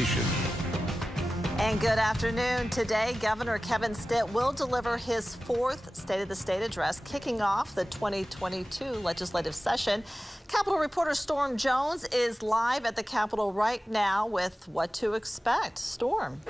competition. And good afternoon. Today, Governor Kevin Stitt will deliver his fourth State of the State address, kicking off the 2022 legislative session. Capitol reporter Storm Jones is live at the Capitol right now with what to expect. Storm.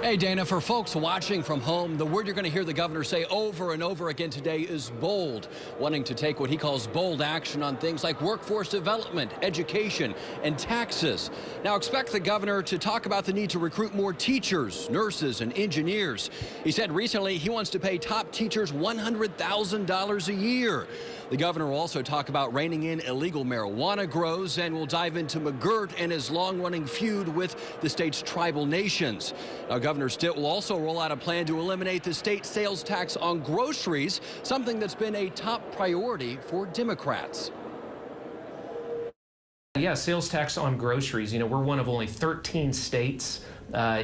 Hey, Dana, for folks watching from home, the word you're going to hear the governor say over and over again today is bold, wanting to take what he calls bold action on things like workforce development, education, and taxes. Now, expect the governor to talk about the need to recruit more teachers, nurses, and engineers. He said recently he wants to pay top teachers $100,000 a year. The governor will also talk about reining in illegal marijuana grows, and will dive into McGirt and his long-running feud with the state's tribal nations. Now, Governor Stitt will also roll out a plan to eliminate the state sales tax on groceries, something that's been a top priority for Democrats. Yeah, sales tax on groceries. You know, we're one of only 13 states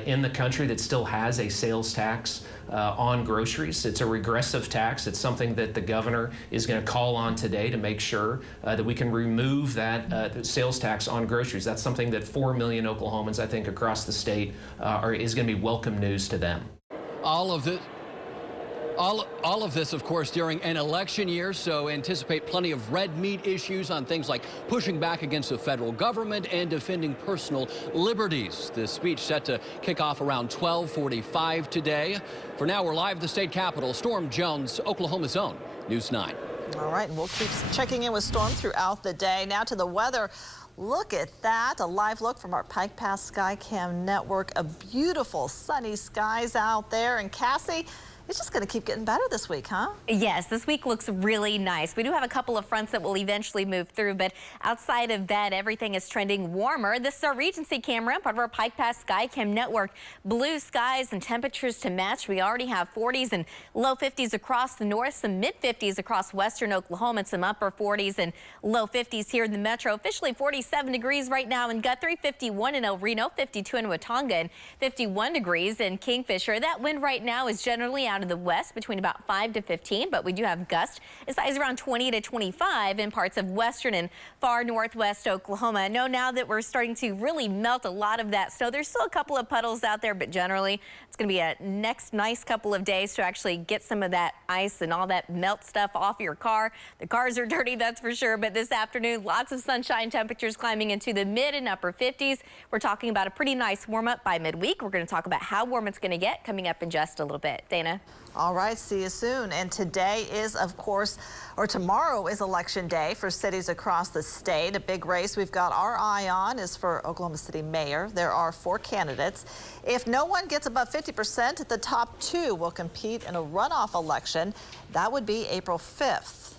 in the country that still has a sales tax on groceries. It's a regressive tax. It's something that the governor is going to call on today to make sure that we can remove that sales tax on groceries. That's something that 4 million Oklahomans, I think, across the state is going to be welcome news to them. All of this, of course, during an election year, so anticipate plenty of red meat issues on things like pushing back against the federal government and defending personal liberties. This speech set to kick off around 12:45 today. For now, we're live at the state capitol. Storm Jones, Oklahoma's own News 9. All right, and we'll keep checking in with Storm throughout the day. Now to the weather. Look at that, a live look from our Pike Pass Skycam network. A beautiful sunny skies out there. And Cassie, it's just going to keep getting better this week, huh? Yes, this week looks really nice. We do have a couple of fronts that will eventually move through, but outside of that, everything is trending warmer. This is our Regency camera, part of our Pike Pass Skycam network. Blue skies and temperatures to match. We already have 40s and low 50s across the north, some mid 50s across western Oklahoma, and some upper 40s and low 50s here in the metro. Officially 47 degrees right now in Guthrie, 51 in El Reno, 52 in Watonga, and 51 degrees in Kingfisher. That wind right now is generally out of the west between about 5 to 15, but we do have gusts as high as around 20 to 25 in parts of western and far northwest Oklahoma. I know now that we're starting to really melt a lot of that snow. There's still a couple of puddles out there, but generally it's going to be a next nice couple of days to actually get some of that ice and all that melt stuff off your car. The cars are dirty, that's for sure, but this afternoon, lots of sunshine, temperatures climbing into the mid and upper 50s. We're talking about a pretty nice warm up by midweek. We're going to talk about how warm it's going to get coming up in just a little bit. Dana? All right, see you soon. And today is, of course, or tomorrow is election day for cities across the state. A big race we've got our eye on is for Oklahoma City mayor. There are 4 candidates. If no one gets above 50%, the top 2 will compete in a runoff election. That would be April 5th.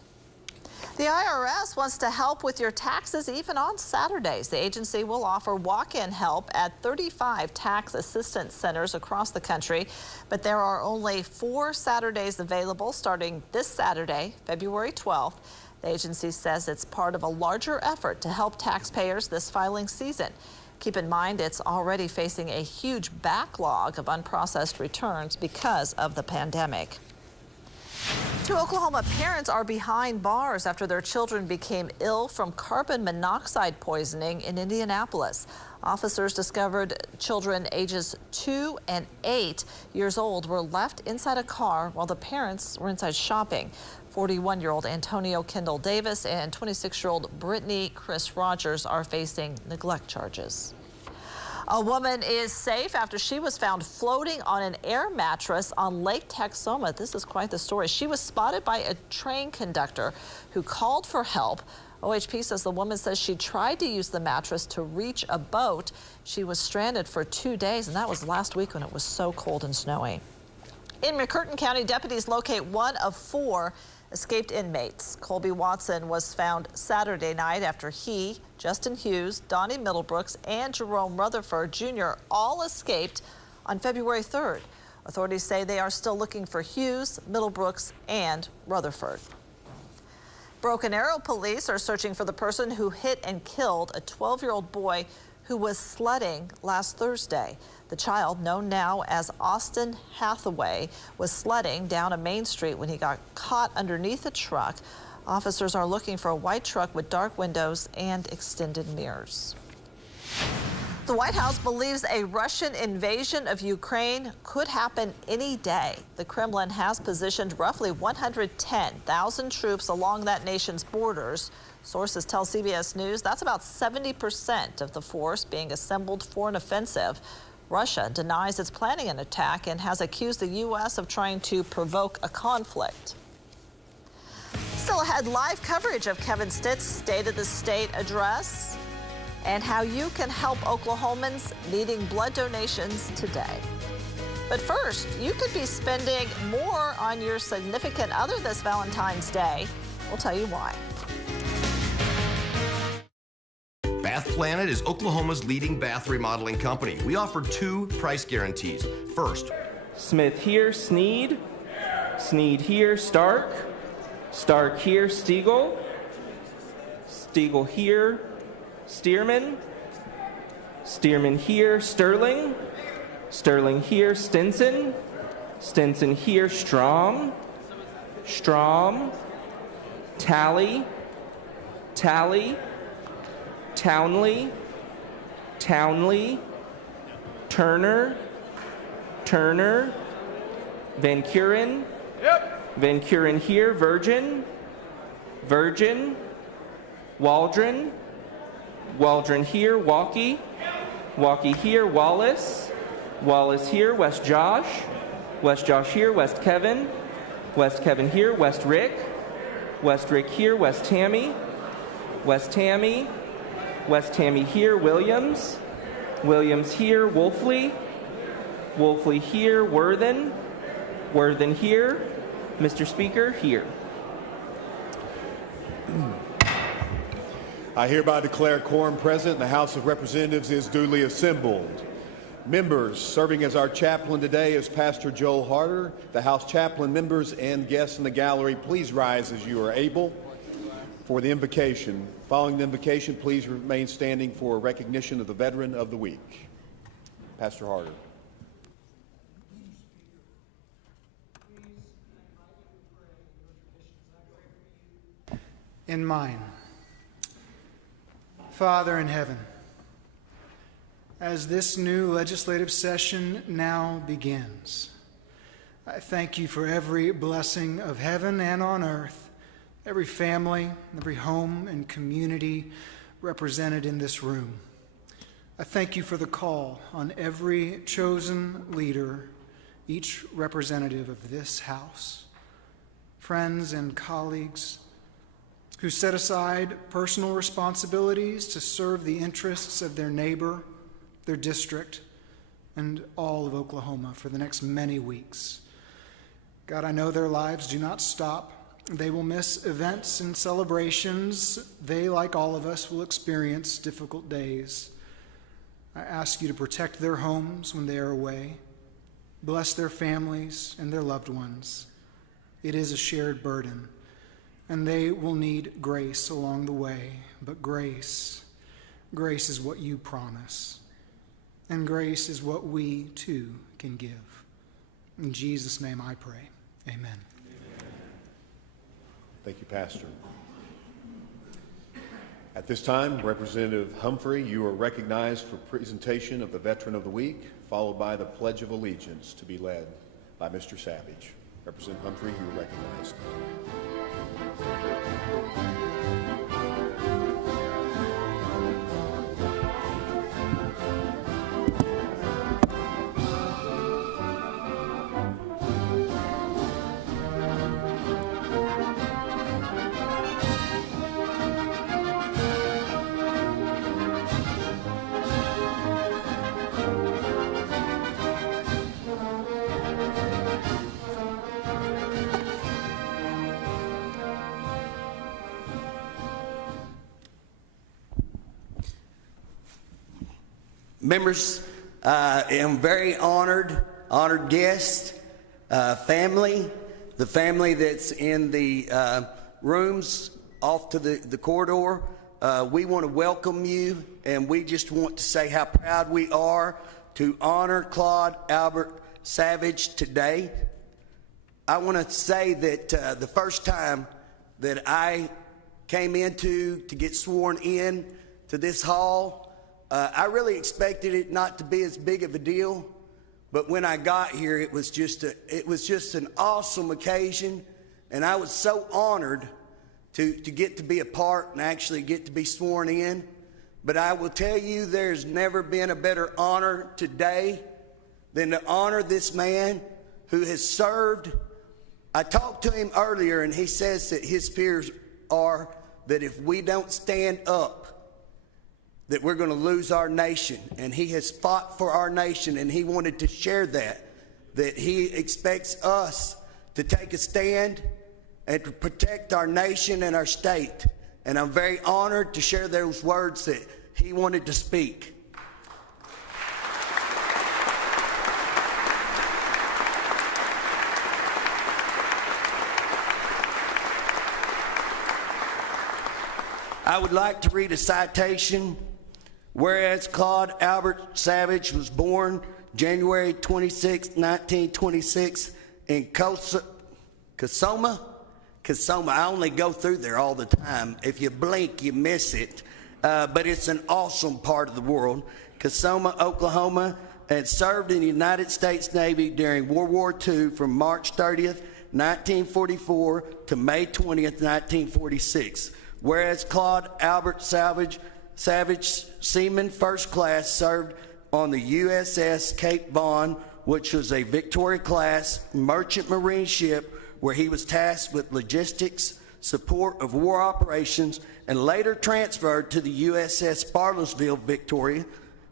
The IRS wants to help with your taxes even on Saturdays. The agency will offer walk-in help at 35 tax assistance centers across the country, but there are only 4 Saturdays available starting this Saturday, February 12th. The agency says it's part of a larger effort to help taxpayers this filing season. Keep in mind, it's already facing a huge backlog of unprocessed returns because of the pandemic. 2 Oklahoma parents are behind bars after their children became ill from carbon monoxide poisoning in Indianapolis. Officers discovered children ages 2 and 8 years old were left inside a car while the parents were inside shopping. 41-year-old Antonio Kendall Davis and 26-year-old Brittany Chris Rogers are facing neglect charges. A woman is safe after she was found floating on an air mattress on Lake Texoma. This is quite the story. She was spotted by a train conductor who called for help. OHP says the woman says she tried to use the mattress to reach a boat. She was stranded for 2 days, and that was last week when it was so cold and snowy. In McCurtain County, deputies locate 1 of 4 escaped inmates. Colby Watson was found Saturday night after he, Justin Hughes, Donnie Middlebrooks, and Jerome Rutherford Jr. all escaped on February 3rd. Authorities say they are still looking for Hughes, Middlebrooks, and Rutherford. Broken Arrow police are searching for the person who hit and killed a 12-year-old boy who was sledding last Thursday. The child, known now as Austin Hathaway, was sledding down a main street when he got caught underneath a truck. Officers are looking for a white truck with dark windows and extended mirrors. The White House believes a Russian invasion of Ukraine could happen any day. The Kremlin has positioned roughly 110,000 troops along that nation's borders. Sources tell CBS News that's about 70% of the force being assembled for an offensive. Russia denies it's planning an attack and has accused the U.S. of trying to provoke a conflict. Still ahead, live coverage of Kevin Stitt's State of the State address and how you can help Oklahomans needing blood donations today. But first, you could be spending more on your significant other this Valentine's Day. We'll tell you why. Bath Planet is Oklahoma's leading bath remodeling company. We offer 2 price guarantees. First, Smith here, Sneed. Sneed here, Stark. Stark here, Stiegel. Stiegel here, Stearman. Stearman here, Sterling. Sterling here, Stinson. Stinson here, Strom. Strom. Tally. Tally. Townley. Townley. Turner. Turner. Van Kuren. Van Kuren here, Virgin. Virgin. Waldron. Waldron here, Walkie. Walkie here, Wallace. Wallace here, West Josh. West Josh here, West Kevin. West Kevin here, West Rick. West Rick here, West Tammy. West Tammy. West Tammy here, Williams. Williams here, Wolfley. Wolfley here, Worthen. Worthen here. Mr. Speaker, here. I hereby declare quorum present and the House of Representatives is duly assembled. Members, serving as our chaplain today is Pastor Joel Harder. The House chaplain, members, and guests in the gallery, please rise as you are able for the invocation. Following the invocation, please remain standing for recognition of the Veteran of the Week. Pastor Harder. In mine. Father in heaven, as this new legislative session now begins, I thank you for every blessing of heaven and on earth, every family, every home and community represented in this room. I thank you for the call on every chosen leader, each representative of this house, friends and colleagues, who set aside personal responsibilities to serve the interests of their neighbor, their district, and all of Oklahoma for the next many weeks. God, I know their lives do not stop. They will miss events and celebrations. They, like all of us, will experience difficult days. I ask you to protect their homes when they are away. Bless their families and their loved ones. It is a shared burden, and they will need grace along the way. But grace is what you promise. And grace is what we, too, can give. In Jesus' name I pray. Amen. Thank you, Pastor. At this time, Representative Humphrey, you are recognized for presentation of the Veteran of the Week, followed by the Pledge of Allegiance to be led by Mr. Savage. Representative Humphrey, you are recognized. Members, I am very honored guest, family, the family that's in the rooms off to the corridor. We want to welcome you, and we just want to say how proud we are to honor Claude Albert Savage today. I want to say that the first time that I came to get sworn in to this hall I really expected it not to be as big of a deal, but when I got here, it was just an awesome occasion, and I was so honored to get to be a part and actually get to be sworn in. But I will tell you, there's never been a better honor today than to honor this man who has served. I talked to him earlier, and he says that his fears are that if we don't stand up, that we're going to lose our nation. And he has fought for our nation, and he wanted to share that he expects us to take a stand and to protect our nation and our state. And I'm very honored to share those words that he wanted to speak. I would like to read a citation. Whereas Claude Albert Savage was born January 26, 1926 in Kasoma. I only go through there all the time. If you blink, you miss it. But it's an awesome part of the world. Kasoma, Oklahoma, and served in the United States Navy during World War II from March 30th, 1944 to May 20th, 1946. Whereas Claude Albert Savage, Seaman First Class, served on the USS Cape Vaughn, which was a Victoria-class merchant marine ship where he was tasked with logistics, support of war operations, and later transferred to the USS Bartlesville Victoria,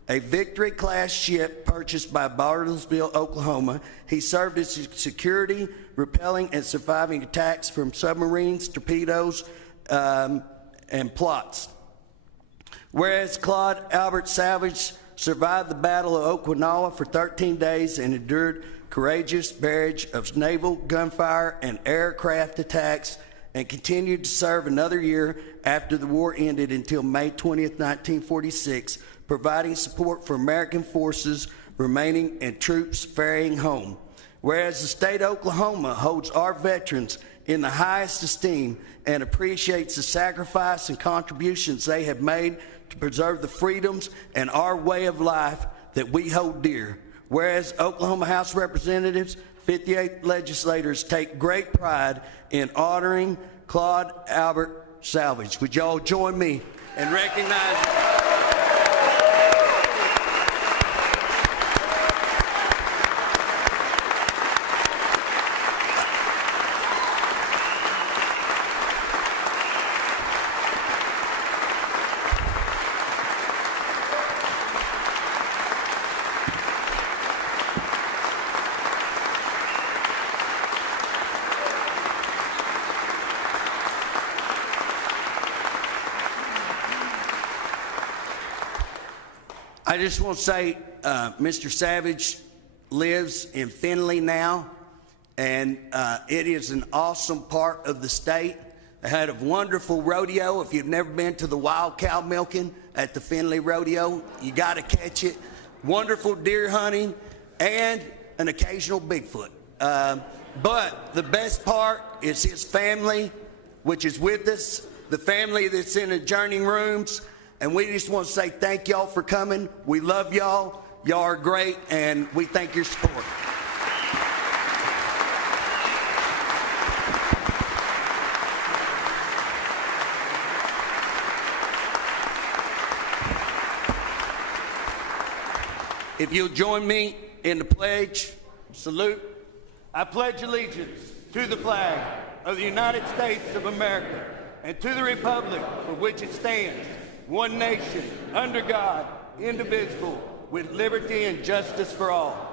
a Victory-class ship purchased by Bartlesville, Oklahoma. He served as security, repelling and surviving attacks from submarines, torpedoes, and plots. Whereas Claude Albert Savage survived the Battle of Okinawa for 13 days and endured courageous barrage of naval gunfire and aircraft attacks, and continued to serve another year after the war ended until May 20th, 1946, providing support for American forces remaining and troops ferrying home. Whereas the state of Oklahoma holds our veterans in the highest esteem and appreciates the sacrifice and contributions they have made to preserve the freedoms and our way of life that we hold dear. Whereas Oklahoma House of Representatives, 58 legislators take great pride in honoring Claude Albert Savage. Would y'all join me and recognize I just want to say Mr. Savage lives in Findlay now, and it is an awesome part of the state. They had a wonderful rodeo. If you've never been to the wild cow milking at the Findlay Rodeo, you got to catch it. Wonderful deer hunting and an occasional Bigfoot. But the best part is his family, which is with us, the family that's in adjourning rooms. And we just want to say thank y'all for coming. We love y'all. Y'all are great, and we thank your support. If you'll join me in the pledge, salute. I pledge allegiance to the flag of the United States of America and to the republic for which it stands, one nation, under God, indivisible, with liberty and justice for all.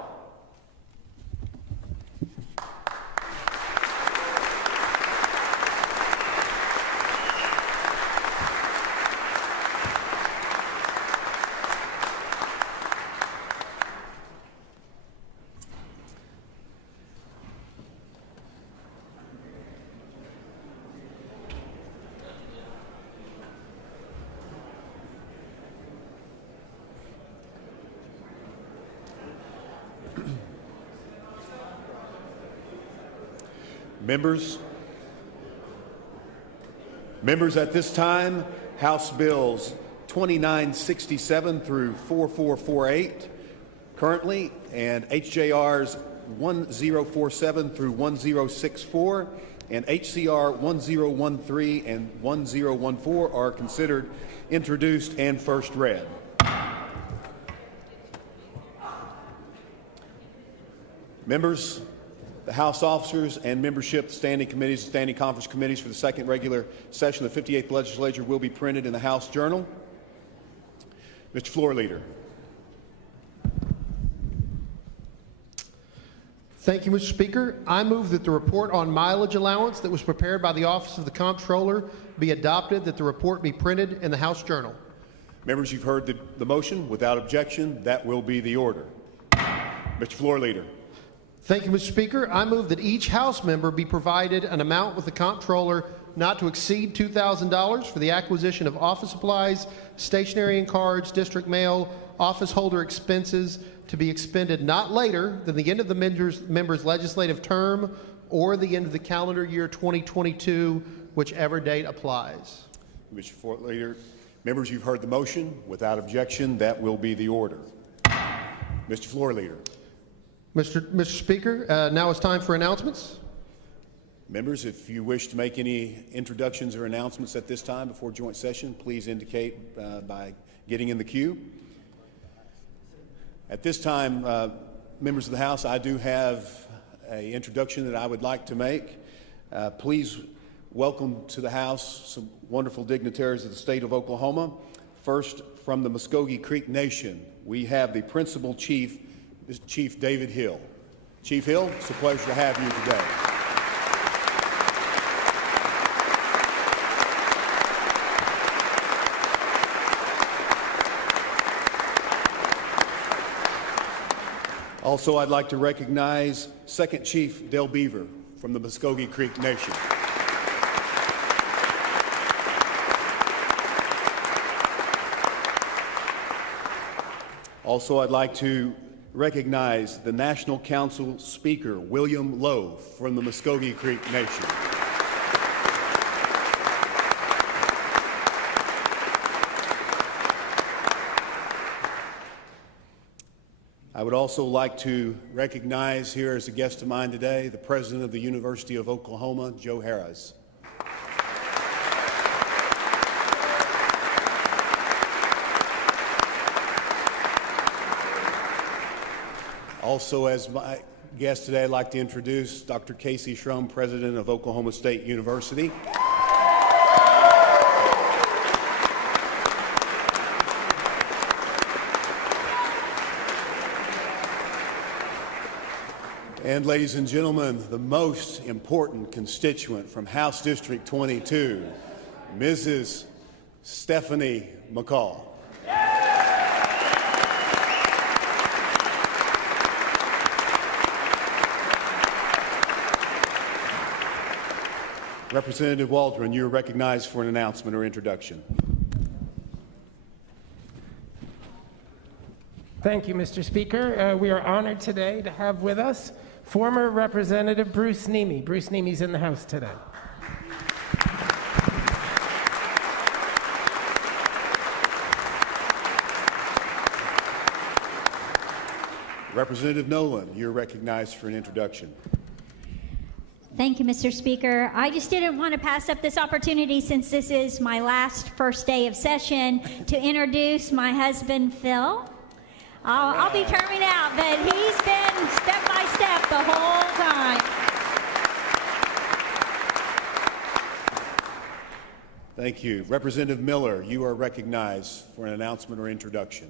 Members, at this time, House Bills 2967 through 4448 currently, and HJRs 1047 through 1064 and HCR 1013 and 1014 are considered introduced and first read. Members, the House officers and membership standing committees and standing conference committees for the second regular session of the 58th Legislature will be printed in the House Journal. Mr. Floor Leader. Thank you, Mr. Speaker. I move that the report on mileage allowance that was prepared by the Office of the Comptroller be adopted, that the report be printed in the House Journal. Members, you've heard the motion. Without objection, that will be the order. Mr. Floor Leader. Thank you, Mr. Speaker. I move that each House member be provided an amount with the Comptroller not to exceed $2,000 for the acquisition of office supplies, stationery and cards, district mail, office holder expenses to be expended not later than the end of the member's legislative term or the end of the calendar year 2022, whichever date applies. Mr. Floor Leader. Members, you've heard the motion. Without objection, that will be the order. Mr. Floor Leader. Mr. Speaker, now it's time for announcements. Members, if you wish to make any introductions or announcements at this time before joint session, please indicate by getting in the queue. At this time, members of the House, I do have an introduction that I would like to make. Please welcome to the House some wonderful dignitaries of the state of Oklahoma. First, from the Muskogee Creek Nation, we have the Principal Chief, Chief David Hill. Chief Hill, it's a pleasure to have you today. Also, I'd like to recognize Second Chief Del Beaver from the Muskogee Creek Nation. Also, I'd like to recognize the National Council Speaker, William Lowe, from the Muskogee Creek Nation. I would also like to recognize here as a guest of mine today, the President of the University of Oklahoma, Joe Harris. Also, as my guest today, I'd like to introduce Dr. Casey Shrum, President of Oklahoma State University. And ladies and gentlemen, the most important constituent from House District 22, Mrs. Stephanie McCall. Representative Waldron, you are recognized for an announcement or introduction. Thank you, Mr. Speaker. We are honored today to have with us former Representative Bruce Nemi. Bruce Nemi's in the House today. Representative Nolan, you're recognized for an introduction. Thank you, Mr. Speaker. I just didn't want to pass up this opportunity, since this is my first day of session, to introduce my husband, Phil. I'll be terming out, but he's been step by step the whole time. Thank you. Representative Miller, you are recognized for an announcement or introduction.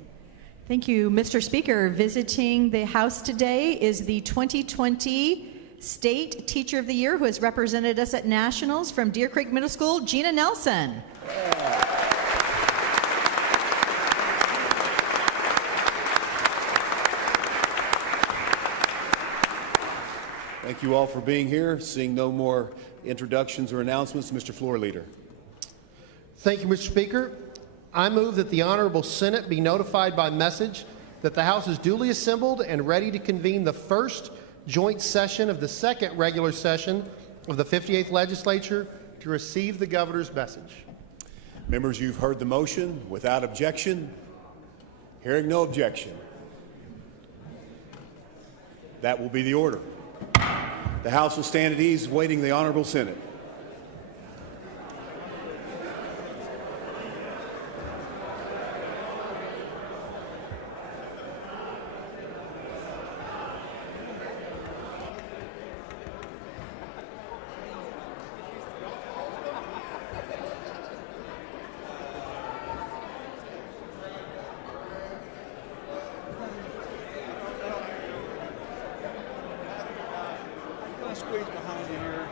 Thank you, Mr. Speaker. Visiting the House today is the 2020 State Teacher of the Year, who has represented us at Nationals from Deer Creek Middle School, Gina Nelson. Thank you all for being here. Seeing no more introductions or announcements, Mr. Floor Leader. Thank you, Mr. Speaker. I move that the Honorable Senate be notified by message that the House is duly assembled and ready to convene the first joint session of the second regular session of the 58th Legislature to receive the Governor's message. Members, you've heard the motion. Without objection, hearing no objection, that will be the order. The House will stand at ease, awaiting the Honorable Senate. Squeeze behind you here.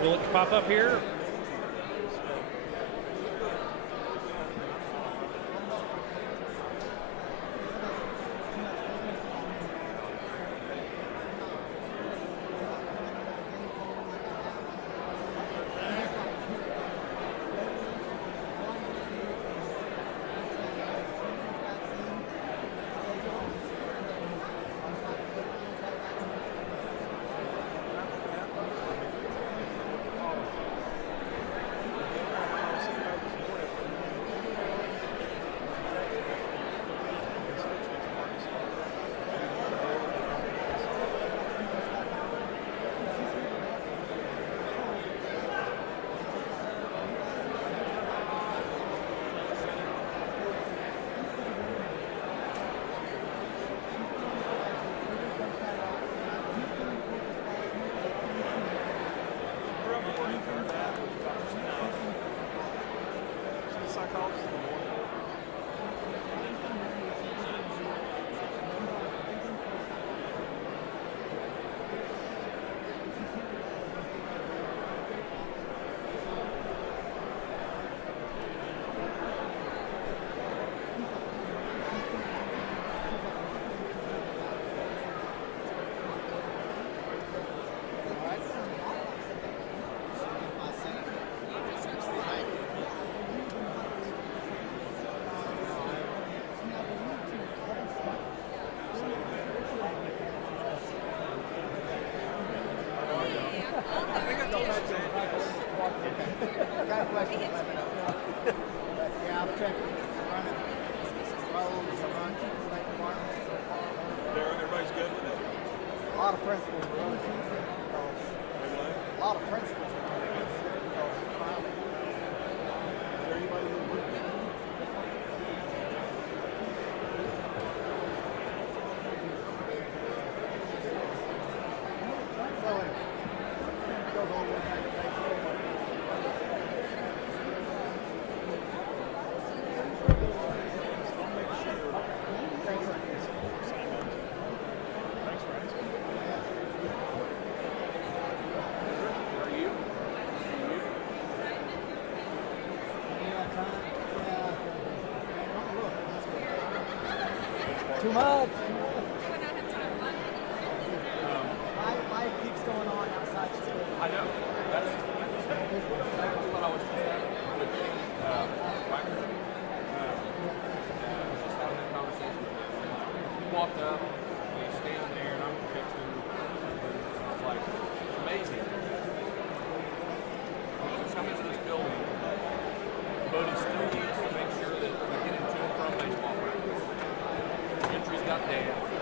Will it pop up here? Everybody's good with it? A lot of principals really. A lot of principals. Is there anybody who would be? Too much. Life keeps going on outside the school. I know. That's what I was just with Wagner. Just having that conversation. He walked up, and he's standing there, and I'm texting. It's like, it's amazing. He's come into this building, but he still needs to make sure that we get into and from baseball practice. Entry's got dad.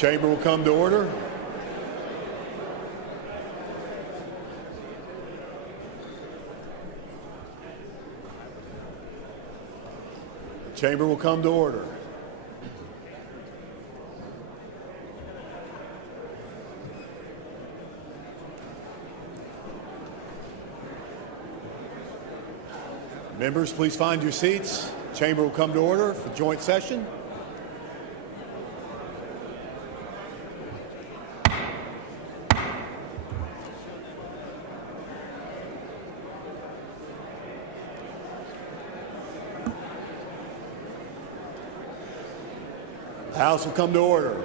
Chamber will come to order. The Chamber will come to order. Members, please find your seats. Chamber will come to order for joint session. The House will come to order.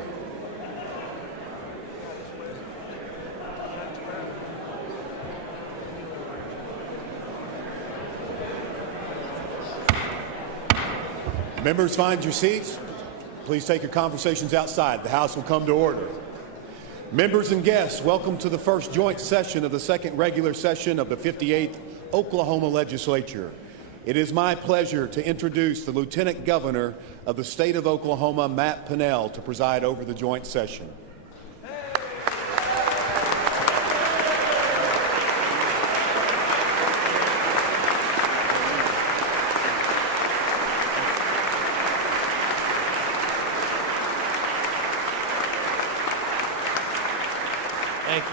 Members, find your seats. Please take your conversations outside. The House will come to order. Members and guests, welcome to the first joint session of the second regular session of the 58th Oklahoma Legislature. It is my pleasure to introduce the Lieutenant Governor of the state of Oklahoma, Matt Pinnell, to preside over the joint session. Thank you.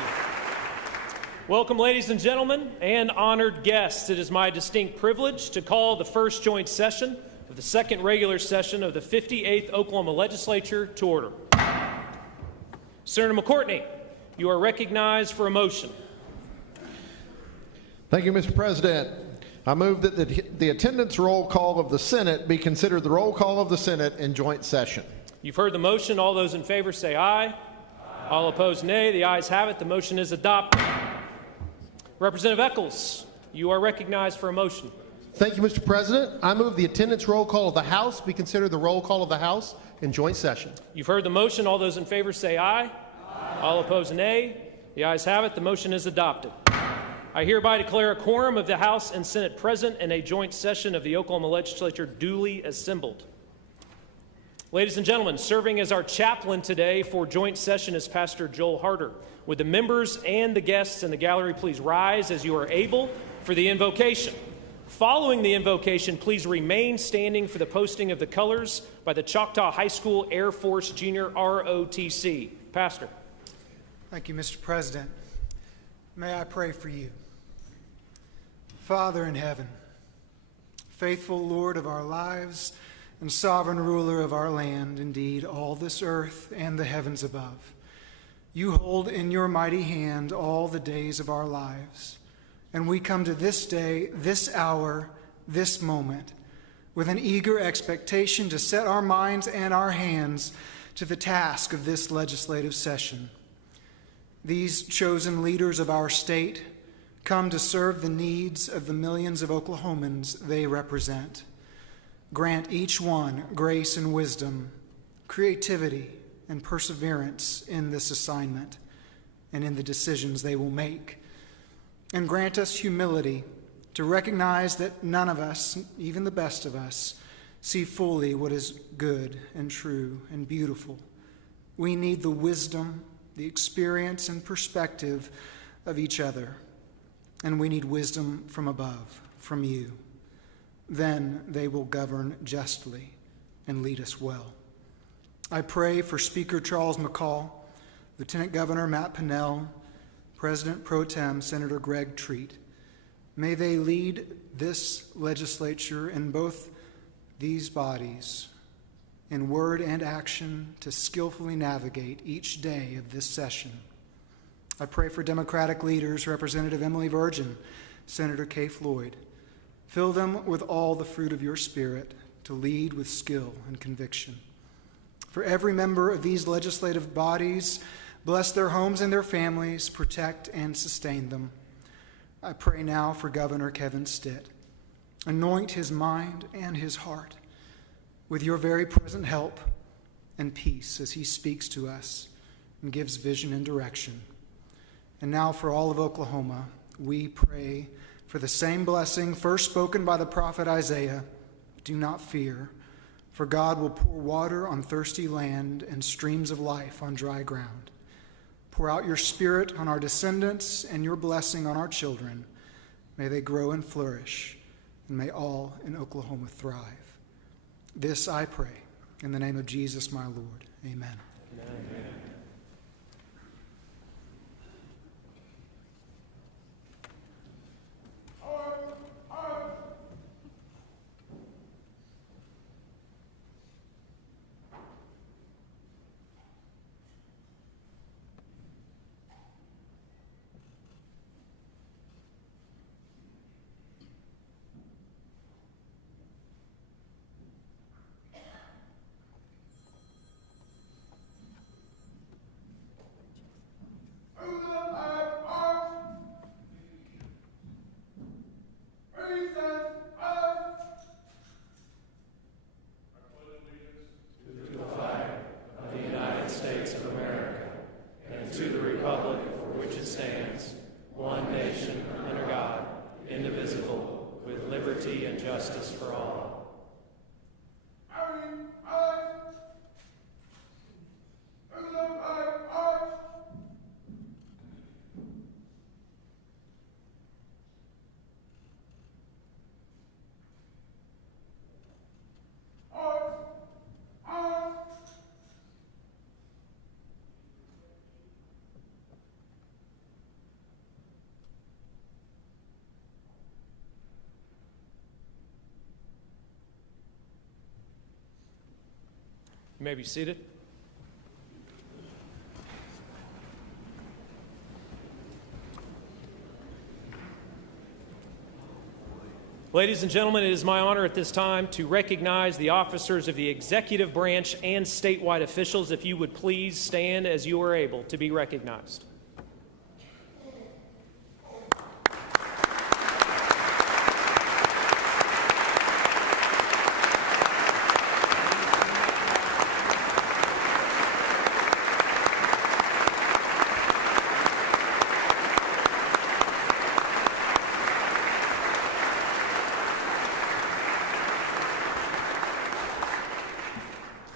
Welcome, ladies and gentlemen, and honored guests. It is my distinct privilege to call the first joint session of the second regular session of the 58th Oklahoma Legislature to order. Senator McCourtney, you are recognized for a motion. Thank you, Mr. President. I move that the attendance roll call of the Senate be considered the roll call of the Senate in joint session. You've heard the motion. All those in favor say aye. Aye. All opposed, nay. The ayes have it. The motion is adopted. Representative Eccles, you are recognized for a motion. Thank you, Mr. President. I move the attendance roll call of the House be considered the roll call of the House in joint session. You've heard the motion. All those in favor say aye. Aye. All opposed, nay. The ayes have it. The motion is adopted. I hereby declare a quorum of the House and Senate present and a joint session of the Oklahoma Legislature duly assembled. Ladies and gentlemen, serving as our chaplain today for joint session is Pastor Joel Harder. Would the members and the guests in the gallery please rise as you are able for the invocation. Following the invocation, please remain standing for the posting of the colors by the Choctaw High School Air Force Junior ROTC. Pastor. Thank you, Mr. President. May I pray for you. Father in heaven, faithful Lord of our lives and sovereign ruler of our land, indeed all this earth and the heavens above, you hold in your mighty hand all the days of our lives. And we come to this day, this hour, this moment, with an eager expectation to set our minds and our hands to the task of this legislative session. These chosen leaders of our state come to serve the needs of the millions of Oklahomans they represent. Grant each one grace and wisdom, creativity and perseverance in this assignment and in the decisions they will make. And grant us humility to recognize that none of us, even the best of us, see fully what is good and true and beautiful. We need the wisdom, the experience and perspective of each other. And we need wisdom from above, from you. Then they will govern justly and lead us well. I pray for Speaker Charles McCall, Lieutenant Governor Matt Pinnell, President Pro Tem Senator Greg Treat. May they lead this legislature in both these bodies in word and action to skillfully navigate each day of this session. I pray for Democratic leaders, Representative Emily Virgin, Senator Kay Floyd. Fill them with all the fruit of your Spirit to lead with skill and conviction. For every member of these legislative bodies, bless their homes and their families, protect and sustain them. I pray now for Governor Kevin Stitt. Anoint his mind and his heart with your very present help and peace as he speaks to us and gives vision and direction. And now for all of Oklahoma, we pray for the same blessing first spoken by the prophet Isaiah. Do not fear, For God will pour water on thirsty land and streams of life on dry ground. Pour out your Spirit on our descendants and your blessing on our children. May they grow and flourish, and may all in Oklahoma thrive. This I pray in the name of Jesus, my Lord. Amen. Amen. You may be seated. Ladies and gentlemen, it is my honor at this time to recognize the officers of the executive branch and statewide officials. If you would please stand as you are able to be recognized.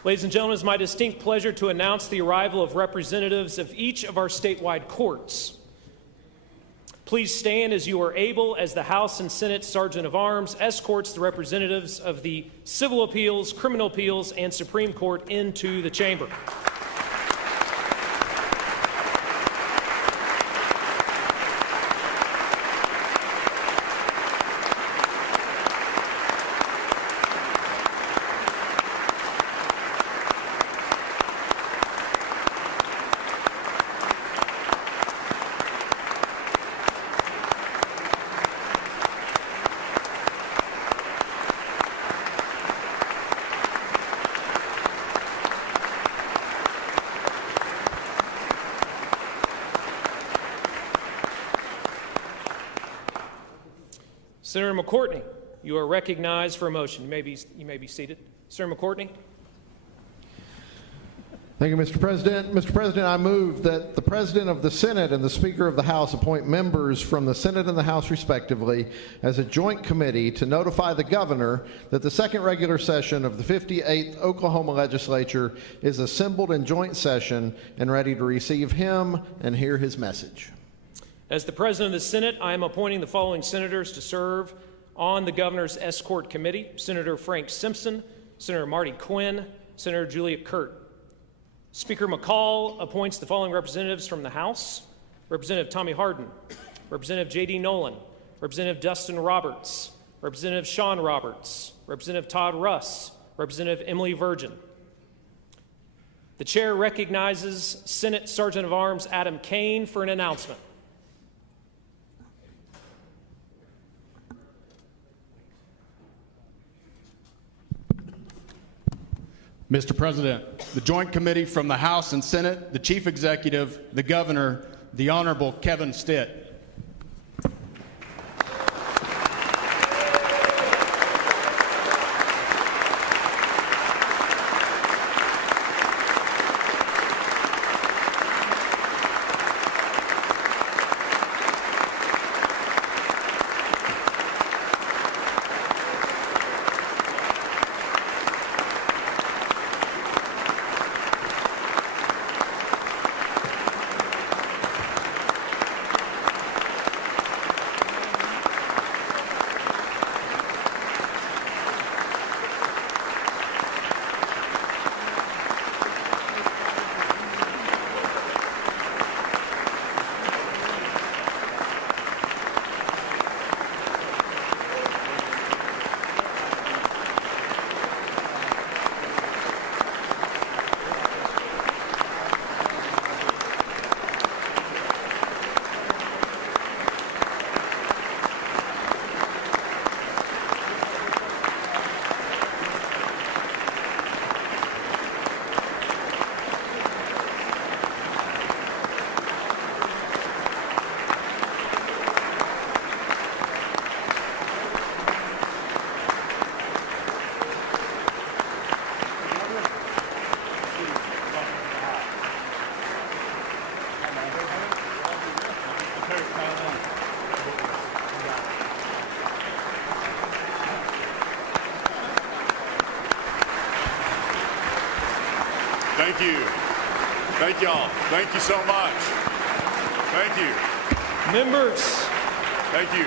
Ladies and gentlemen, it's my distinct pleasure to announce the arrival of representatives of each of our statewide courts. Please stand as you are able as the House and Senate Sergeant of Arms escorts the representatives of the Civil Appeals, Criminal Appeals, and Supreme Court into the chamber. Senator McCourtney, you are recognized for a motion. You may be seated. Senator McCourtney. Thank you, Mr. President. Mr. President, I move that the President of the Senate and the Speaker of the House appoint members from the Senate and the House respectively as a joint committee to notify the governor that the second regular session of the 58th Oklahoma Legislature is assembled in joint session and ready to receive him and hear his message. As the President of the Senate, I am appointing the following senators to serve on the Governor's Escort Committee: Senator Frank Simpson, Senator Marty Quinn, Senator Juliet Curt. Speaker McCall appoints the following representatives from the House: Representative Tommy Hardin, Representative J.D. Nolan, Representative Dustin Roberts, Representative Sean Roberts, Representative Todd Russ, Representative Emily Virgin. The Chair recognizes Senate Sergeant of Arms Adam Kane for an announcement. Mr. President, the Joint Committee from the House and Senate, the Chief Executive, the Governor, the Honorable Kevin Stitt. Thank you. Thank y'all. Thank you so much. Thank you. Members. Thank you.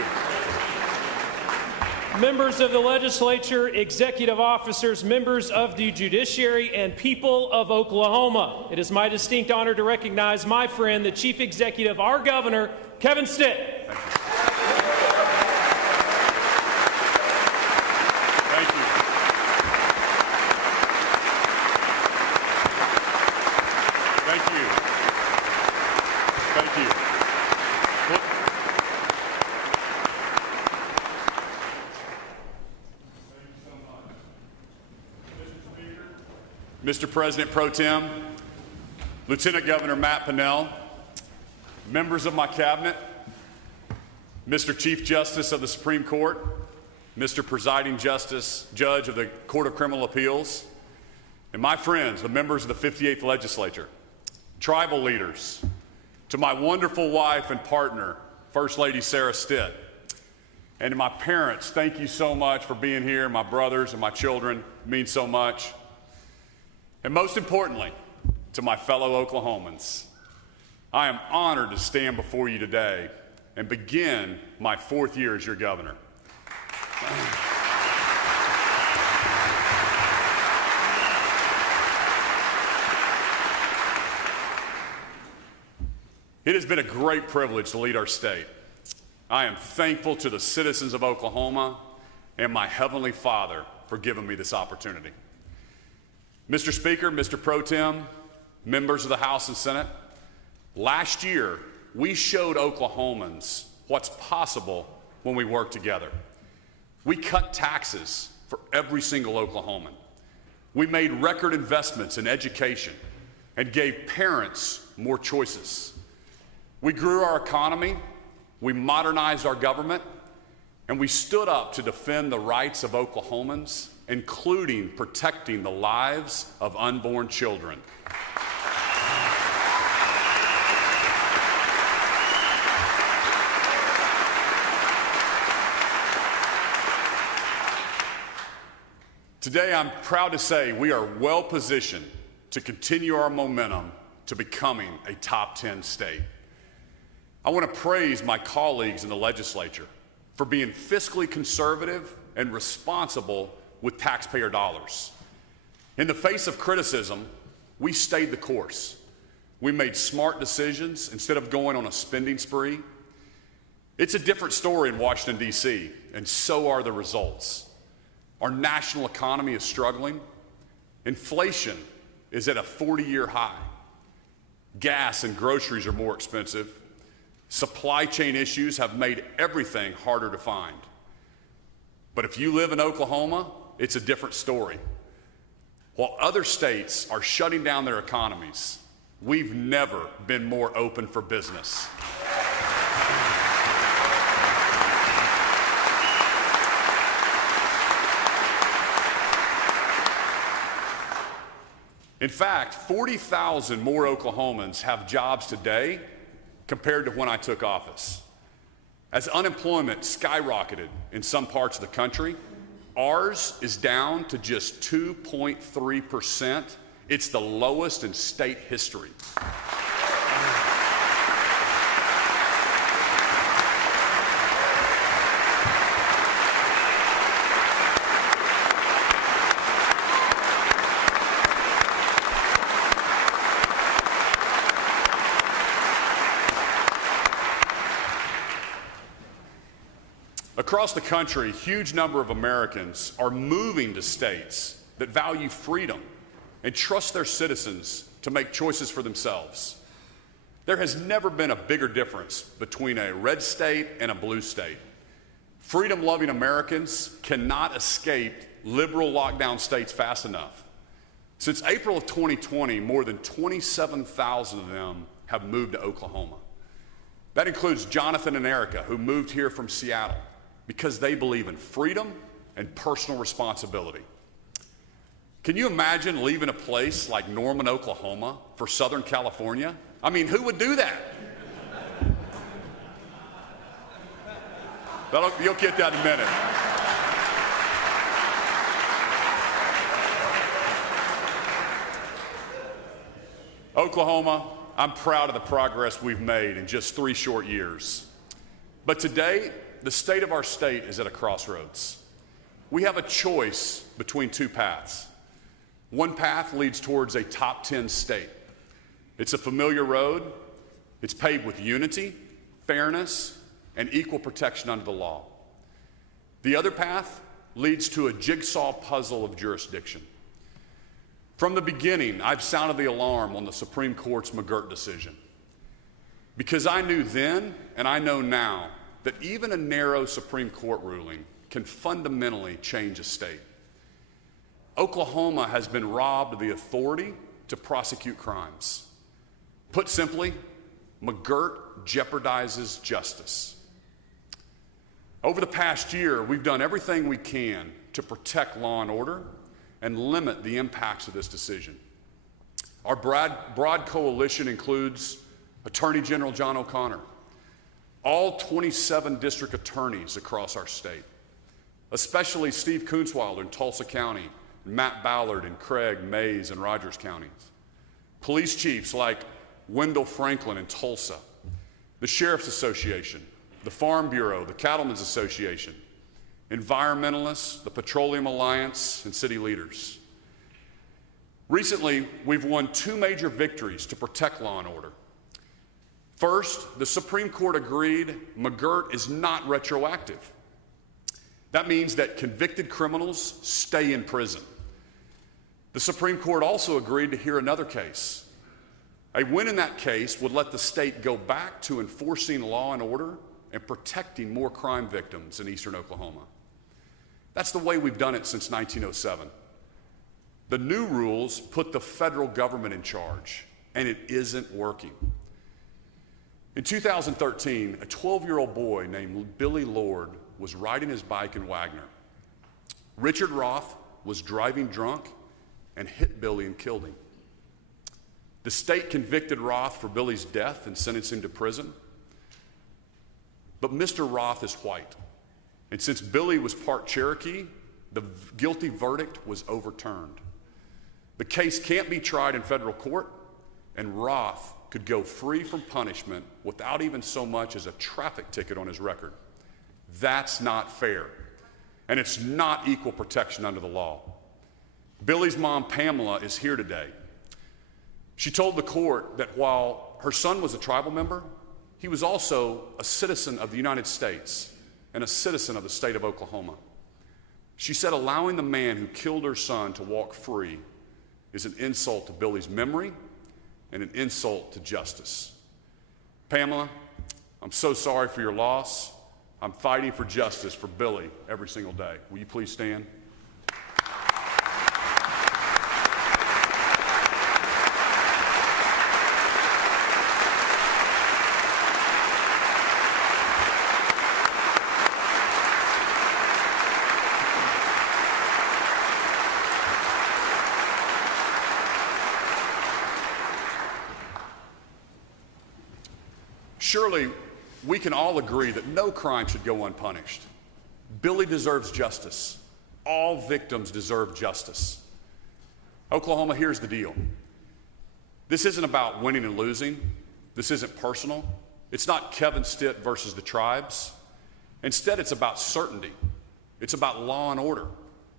Members of the legislature, executive officers, members of the judiciary, and people of Oklahoma. It is my distinct honor to recognize my friend, the Chief Executive, our Governor, Kevin Stitt. Thank you. Thank you. Thank you. Mr. President Pro Tem, Lieutenant Governor Matt Pinnell, members of my cabinet, Mr. Chief Justice of the Supreme Court, Mr. Presiding Justice, Judge of the Court of Criminal Appeals, and my friends, the members of the 58th Legislature, tribal leaders, to my wonderful wife and partner, First Lady Sarah Stitt, and to my parents, thank you so much for being here. My brothers and my children mean so much. And most importantly, to my fellow Oklahomans, I am honored to stand before you today and begin my 4th year as your governor. It has been a great privilege to lead our state. I am thankful to the citizens of Oklahoma and my Heavenly Father for giving me this opportunity. Mr. Speaker, Mr. Pro Tem, members of the House and Senate, last year we showed Oklahomans what's possible when we work together. We cut taxes for every single Oklahoman. We made record investments in education and gave parents more choices. We grew our economy, we modernized our government, and we stood up to defend the rights of Oklahomans, including protecting the lives of unborn children. Today, I'm proud to say we are well positioned to continue our momentum to becoming a top 10 state. I want to praise my colleagues in the legislature for being fiscally conservative and responsible with taxpayer dollars. In the face of criticism, we stayed the course. We made smart decisions instead of going on a spending spree. It's a different story in Washington, D.C., and so are the results. Our national economy is struggling. Inflation is at a 40-year high. Gas and groceries are more expensive. Supply chain issues have made everything harder to find. But if you live in Oklahoma, it's a different story. While other states are shutting down their economies, we've never been more open for business. In fact, 40,000 more Oklahomans have jobs today compared to when I took office. As unemployment skyrocketed in some parts of the country, ours is down to just 2.3%. It's the lowest in state history. Across the country, a huge number of Americans are moving to states that value freedom and trust their citizens to make choices for themselves. There has never been a bigger difference between a red state and a blue state. Freedom-loving Americans cannot escape liberal lockdown states fast enough. Since April of 2020, more than 27,000 of them have moved to Oklahoma. That includes Jonathan and Erica, who moved here from Seattle because they believe in freedom and personal responsibility. Can you imagine leaving a place like Norman, Oklahoma for Southern California? I mean, who would do that? You'll get that in a minute. Oklahoma, I'm proud of the progress we've made in just 3 short years. But today, the state of our state is at a crossroads. We have a choice between 2 paths. One path leads towards a top 10 state. It's a familiar road. It's paved with unity, fairness, and equal protection under the law. The other path leads to a jigsaw puzzle of jurisdiction. From the beginning, I've sounded the alarm on the Supreme Court's McGirt decision, because I knew then and I know now that even a narrow Supreme Court ruling can fundamentally change a state. Oklahoma has been robbed of the authority to prosecute crimes. Put simply, McGirt jeopardizes justice. Over the past year, we've done everything we can to protect law and order and limit the impacts of this decision. Our broad coalition includes Attorney General John O'Connor, all 27 district attorneys across our state, especially Steve Kunzweiler in Tulsa County, and Matt Ballard in Craig, Mays, and Rogers counties, police chiefs like Wendell Franklin in Tulsa, the Sheriff's Association, the Farm Bureau, the Cattlemen's Association, environmentalists, the Petroleum Alliance, and city leaders. Recently, we've won 2 major victories to protect law and order. First, the Supreme Court agreed McGirt is not retroactive. That means that convicted criminals stay in prison. The Supreme Court also agreed to hear another case. A win in that case would let the state go back to enforcing law and order and protecting more crime victims in eastern Oklahoma. That's the way we've done it since 1907. The new rules put the federal government in charge, and it isn't working. In 2013, a 12-year-old boy named Billy Lord was riding his bike in Wagner. Richard Roth was driving drunk and hit Billy and killed him. The state convicted Roth for Billy's death and sentenced him to prison. But Mr. Roth is white, and since Billy was part Cherokee, the guilty verdict was overturned. The case can't be tried in federal court, and Roth could go free from punishment without even so much as a traffic ticket on his record. That's not fair, and it's not equal protection under the law. Billy's mom, Pamela, is here today. She told the court that while her son was a tribal member, he was also a citizen of the United States and a citizen of the state of Oklahoma. She said allowing the man who killed her son to walk free is an insult to Billy's memory and an insult to justice. Pamela, I'm so sorry for your loss. I'm fighting for justice for Billy every single day. Will you please stand? Surely, we can all agree that no crime should go unpunished. Billy deserves justice. All victims deserve justice. Oklahoma, here's the deal. This isn't about winning and losing. This isn't personal. It's not Kevin Stitt versus the tribes. Instead, it's about certainty. It's about law and order.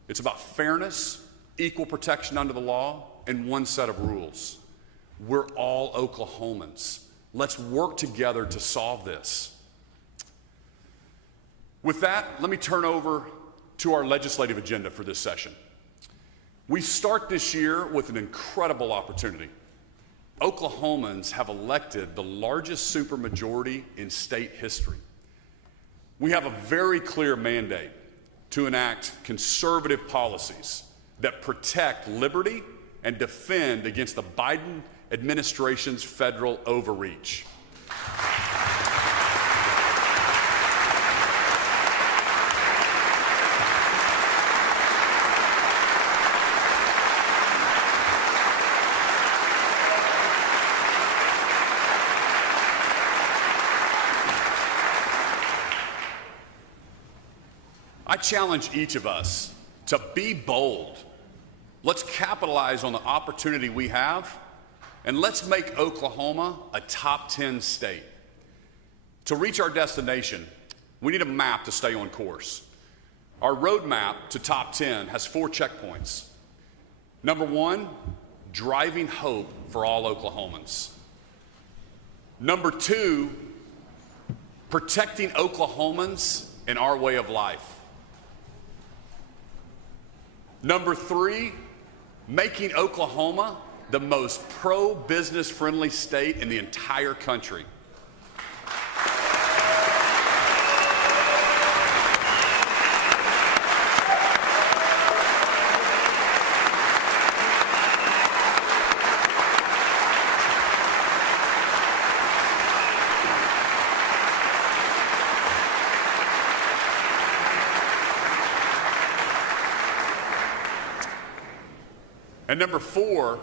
It's about fairness, equal protection under the law, and one set of rules. We're all Oklahomans. Let's work together to solve this. With that, let me turn over to our legislative agenda for this session. We start this year with an incredible opportunity. Oklahomans have elected the largest supermajority in state history. We have a very clear mandate to enact conservative policies that protect liberty and defend against the Biden administration's federal overreach. I challenge each of us to be bold. Let's capitalize on the opportunity we have and let's make Oklahoma a top 10 state. To reach our destination, we need a map to stay on course. Our roadmap to top 10 has 4 checkpoints. Number 1, driving hope for all Oklahomans. Number 2, protecting Oklahomans and our way of life. Number 3, making Oklahoma the most pro-business friendly state in the entire country. And number 4,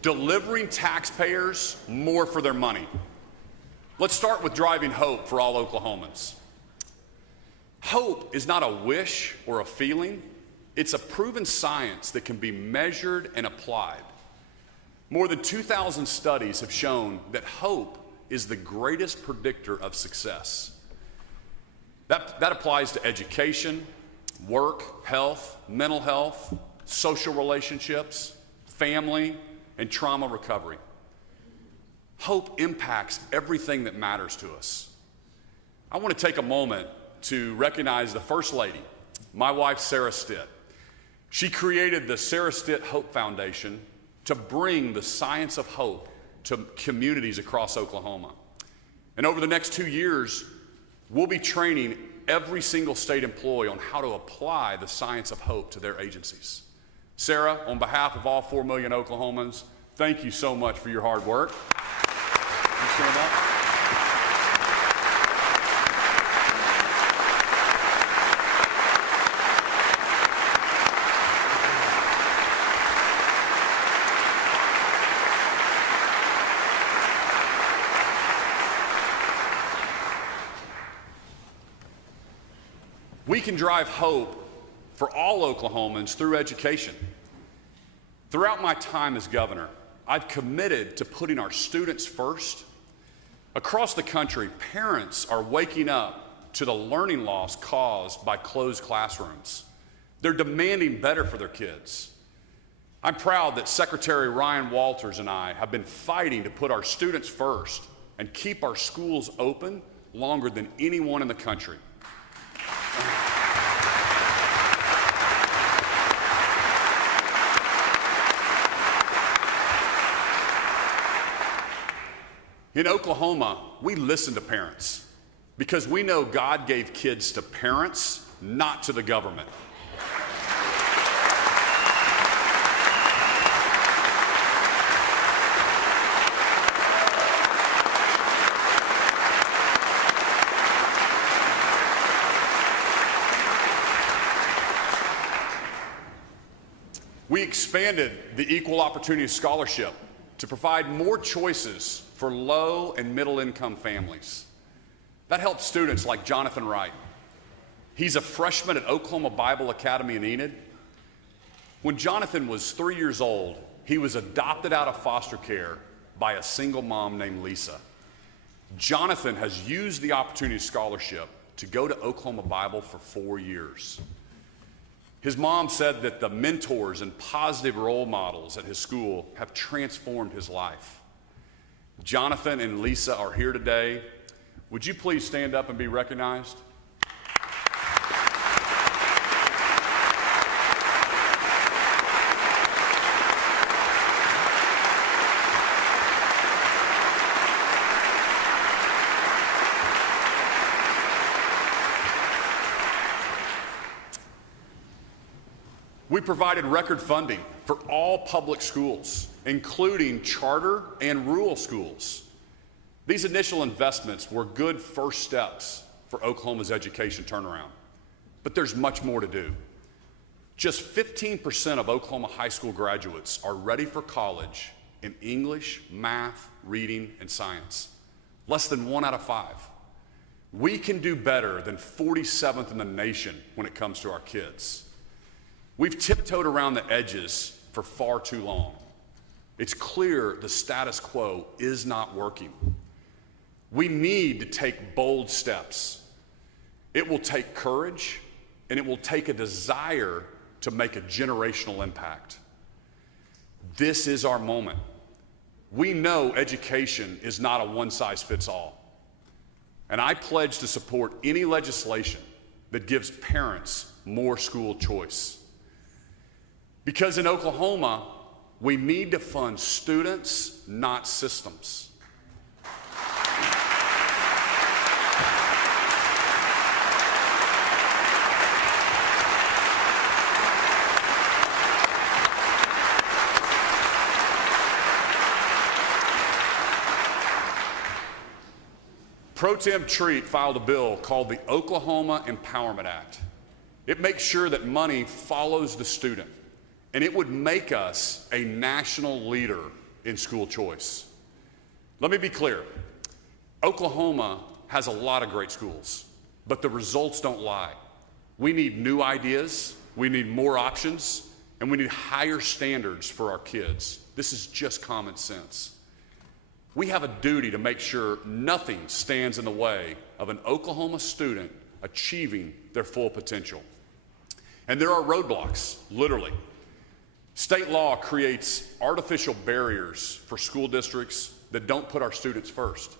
delivering taxpayers more for their money. Let's start with driving hope for all Oklahomans. Hope is not a wish or a feeling. It's a proven science that can be measured and applied. More than 2,000 studies have shown that hope is the greatest predictor of success. That applies to education, work, health, mental health, social relationships, family, and trauma recovery. Hope impacts everything that matters to us. I want to take a moment to recognize the First Lady, my wife, Sarah Stitt. She created the Sarah Stitt Hope Foundation to bring the science of hope to communities across Oklahoma. And over the next 2 years, we'll be training every single state employee on how to apply the science of hope to their agencies. Sarah, on behalf of all 4 million Oklahomans, thank you so much for your hard work. You stand up. We can drive hope for all Oklahomans through education. Throughout my time as governor, I've committed to putting our students first. Across the country, parents are waking up to the learning loss caused by closed classrooms. They're demanding better for their kids. I'm proud that Secretary Ryan Walters and I have been fighting to put our students first and keep our schools open longer than anyone in the country. In Oklahoma, we listen to parents because we know God gave kids to parents, not to the government. We expanded the Equal Opportunity Scholarship to provide more choices for low and middle income families. That helps students like Jonathan Wright. He's a freshman at Oklahoma Bible Academy in Enid. When Jonathan was 3 years old, he was adopted out of foster care by a single mom named Lisa. Jonathan has used the Opportunity Scholarship to go to Oklahoma Bible for 4 years. His mom said that the mentors and positive role models at his school have transformed his life. Jonathan and Lisa are here today. Would you please stand up and be recognized? We provided record funding for all public schools, including charter and rural schools. These initial investments were good first steps for Oklahoma's education turnaround, but there's much more to do. Just 15% of Oklahoma high school graduates are ready for college in English, math, reading, and science. Less than 1 out of 5. We can do better than 47th in the nation when it comes to our kids. We've tiptoed around the edges for far too long. It's clear the status quo is not working. We need to take bold steps. It will take courage, and it will take a desire to make a generational impact. This is our moment. We know education is not a one-size-fits-all. And I pledge to support any legislation that gives parents more school choice. Because in Oklahoma, we need to fund students, not systems. Pro Tem Treat filed a bill called the Oklahoma Empowerment Act. It makes sure that money follows the student, and it would make us a national leader in school choice. Let me be clear. Oklahoma has a lot of great schools, but the results don't lie. We need new ideas, we need more options, and we need higher standards for our kids. This is just common sense. We have a duty to make sure nothing stands in the way of an Oklahoma student achieving their full potential. And there are roadblocks, literally. State law creates artificial barriers for school districts that don't put our students first.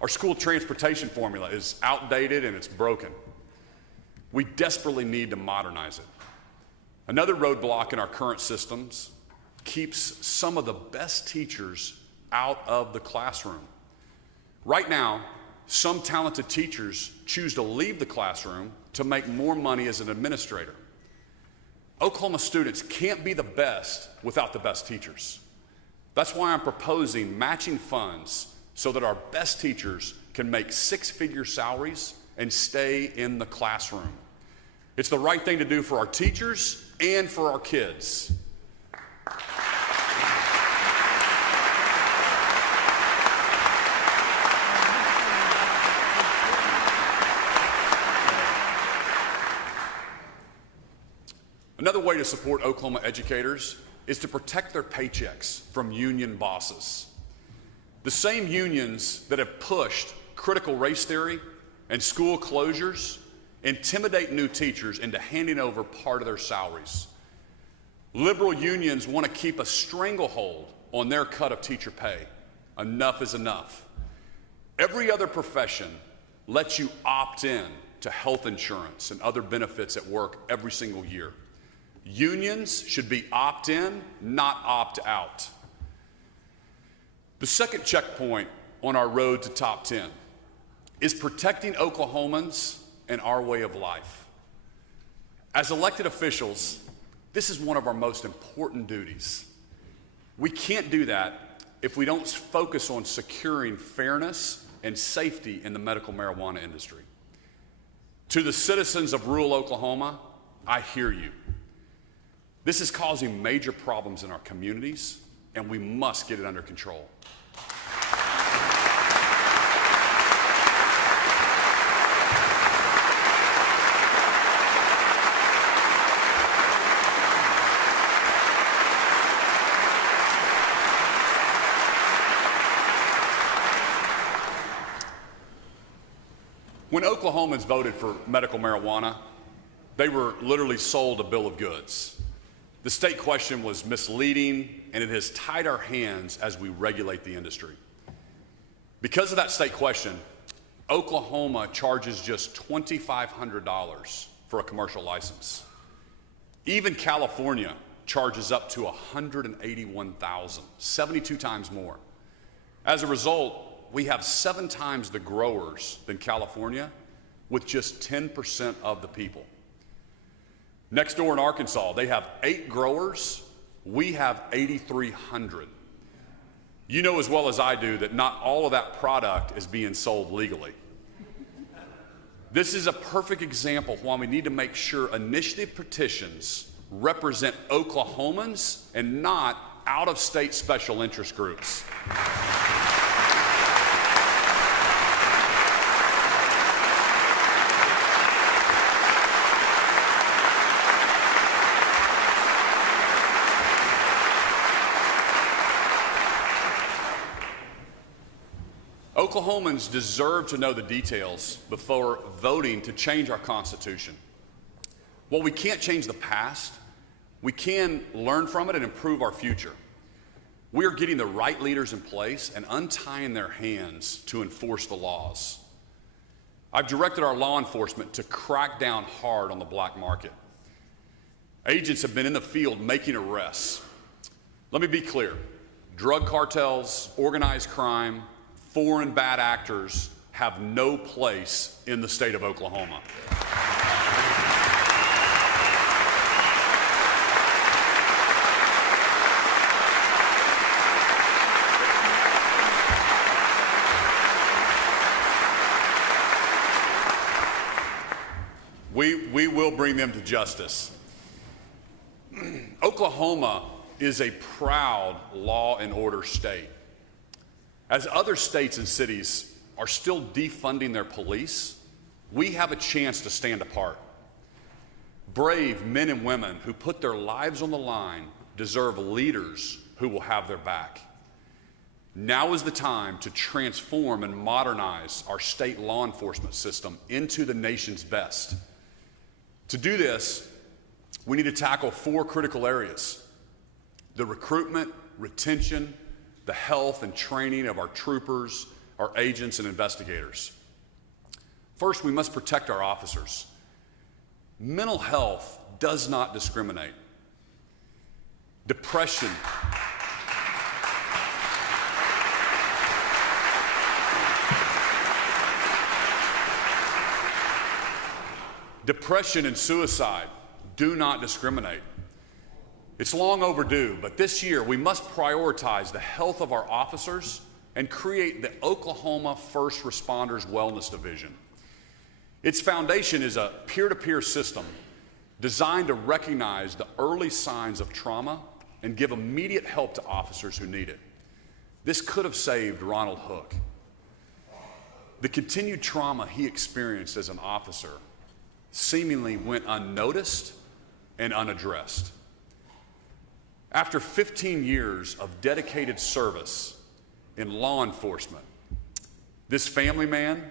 Our school transportation formula is outdated and it's broken. We desperately need to modernize it. Another roadblock in our current systems keeps some of the best teachers out of the classroom. Right now, some talented teachers choose to leave the classroom to make more money as an administrator. Oklahoma students can't be the best without the best teachers. That's why I'm proposing matching funds so that our best teachers can make six-figure salaries and stay in the classroom. It's the right thing to do for our teachers and for our kids. Another way to support Oklahoma educators is to protect their paychecks from union bosses. The same unions that have pushed critical race theory and school closures intimidate new teachers into handing over part of their salaries. Liberal unions want to keep a stranglehold on their cut of teacher pay. Enough is enough. Every other profession lets you opt in to health insurance and other benefits at work every single year. Unions should be opt-in, not opt-out. The second checkpoint on our road to top 10 is protecting Oklahomans and our way of life. As elected officials, this is one of our most important duties. We can't do that if we don't focus on securing fairness and safety in the medical marijuana industry. To the citizens of rural Oklahoma, I hear you. This is causing major problems in our communities, and we must get it under control. When Oklahomans voted for medical marijuana, they were literally sold a bill of goods. The state question was misleading, and it has tied our hands as we regulate the industry. Because of that state question, Oklahoma charges just $2,500 for a commercial license. Even California charges up to $181,000, 72 times more. As a result, we have 7 times the growers than California, with just 10% of the people. Next door in Arkansas, they have 8 growers. We have 8,300. You know as well as I do that not all of that product is being sold legally. This is a perfect example of why we need to make sure initiative petitions represent Oklahomans and not out-of-state special interest groups. Oklahomans deserve to know the details before voting to change our Constitution. While we can't change the past, we can learn from it and improve our future. We are getting the right leaders in place and untying their hands to enforce the laws. I've directed our law enforcement to crack down hard on the black market. Agents have been in the field making arrests. Let me be clear. Drug cartels, organized crime, foreign bad actors have no place in the state of Oklahoma. We will bring them to justice. Oklahoma is a proud law and order state. As other states and cities are still defunding their police, we have a chance to stand apart. Brave men and women who put their lives on the line deserve leaders who will have their back. Now is the time to transform and modernize our state law enforcement system into the nation's best. To do this, we need to tackle 4 critical areas: the recruitment, retention, the health and training of our troopers, our agents, and investigators. First, we must protect our officers. Mental health does not discriminate. Depression and suicide do not discriminate. It's long overdue, but this year we must prioritize the health of our officers and create the Oklahoma First Responders Wellness Division. Its foundation is a peer-to-peer system designed to recognize the early signs of trauma and give immediate help to officers who need it. This could have saved Ronald Hook. The continued trauma he experienced as an officer seemingly went unnoticed and unaddressed. After 15 years of dedicated service in law enforcement, this family man,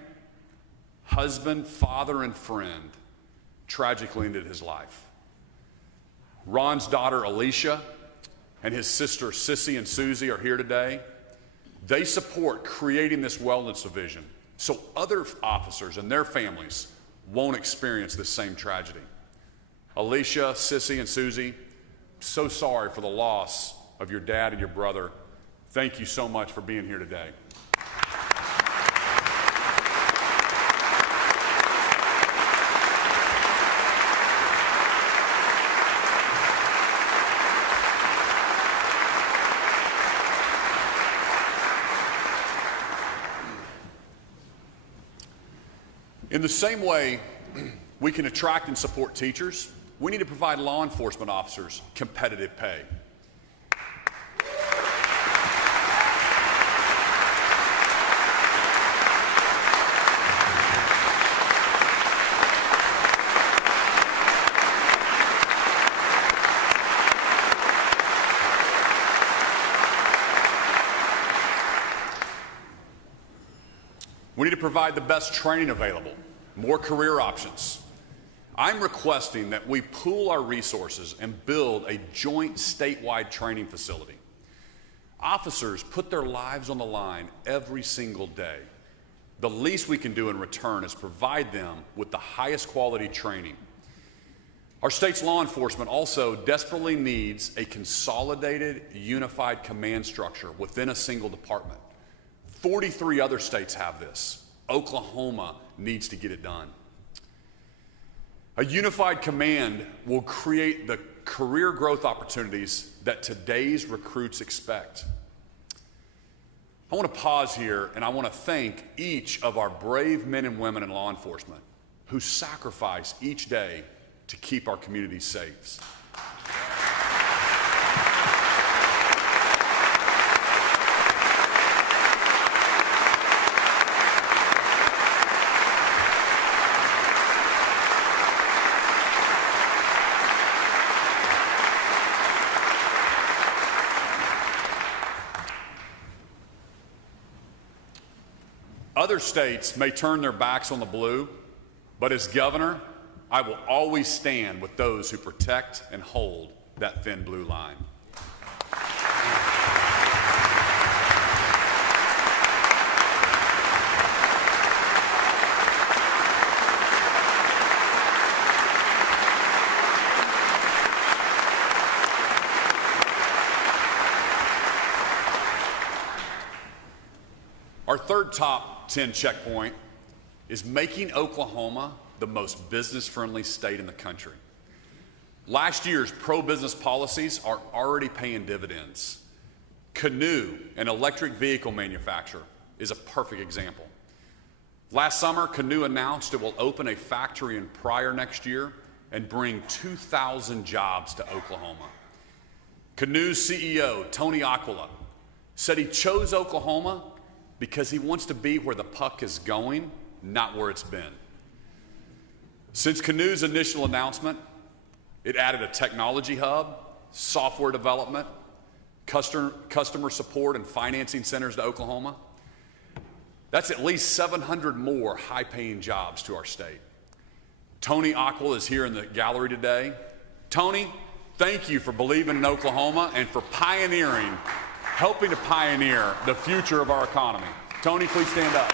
husband, father, and friend tragically ended his life. Ron's daughter, Alicia, and his sister, Sissy and Susie, are here today. They support creating this wellness division so other officers and their families won't experience this same tragedy. Alicia, Sissy, and Susie, so sorry for the loss of your dad and your brother. Thank you so much for being here today. In the same way we can attract and support teachers, we need to provide law enforcement officers competitive pay. We need to provide the best training available, more career options. I'm requesting that we pool our resources and build a joint statewide training facility. Officers put their lives on the line every single day. The least we can do in return is provide them with the highest quality training. Our state's law enforcement also desperately needs a consolidated, unified command structure within a single department. 43 other states have this. Oklahoma needs to get it done. A unified command will create the career growth opportunities that today's recruits expect. I want to pause here and I want to thank each of our brave men and women in law enforcement who sacrifice each day to keep our communities safe. Other states may turn their backs on the blue, but as governor, I will always stand with those who protect and hold that thin blue line. Our third top 10 checkpoint is making Oklahoma the most business-friendly state in the country. Last year's pro-business policies are already paying dividends. Canoo, an electric vehicle manufacturer, is a perfect example. Last summer, Canoo announced it will open a factory in Pryor next year and bring 2,000 jobs to Oklahoma. Canoo's CEO, Tony Aquila, said he chose Oklahoma because he wants to be where the puck is going, not where it's been. Since Canoo's initial announcement, it added a technology hub, software development, customer support and financing centers to Oklahoma. That's at least 700 more high-paying jobs to our state. Tony Aquila is here in the gallery today. Tony, thank you for believing in Oklahoma and for helping to pioneer the future of our economy. Tony, please stand up.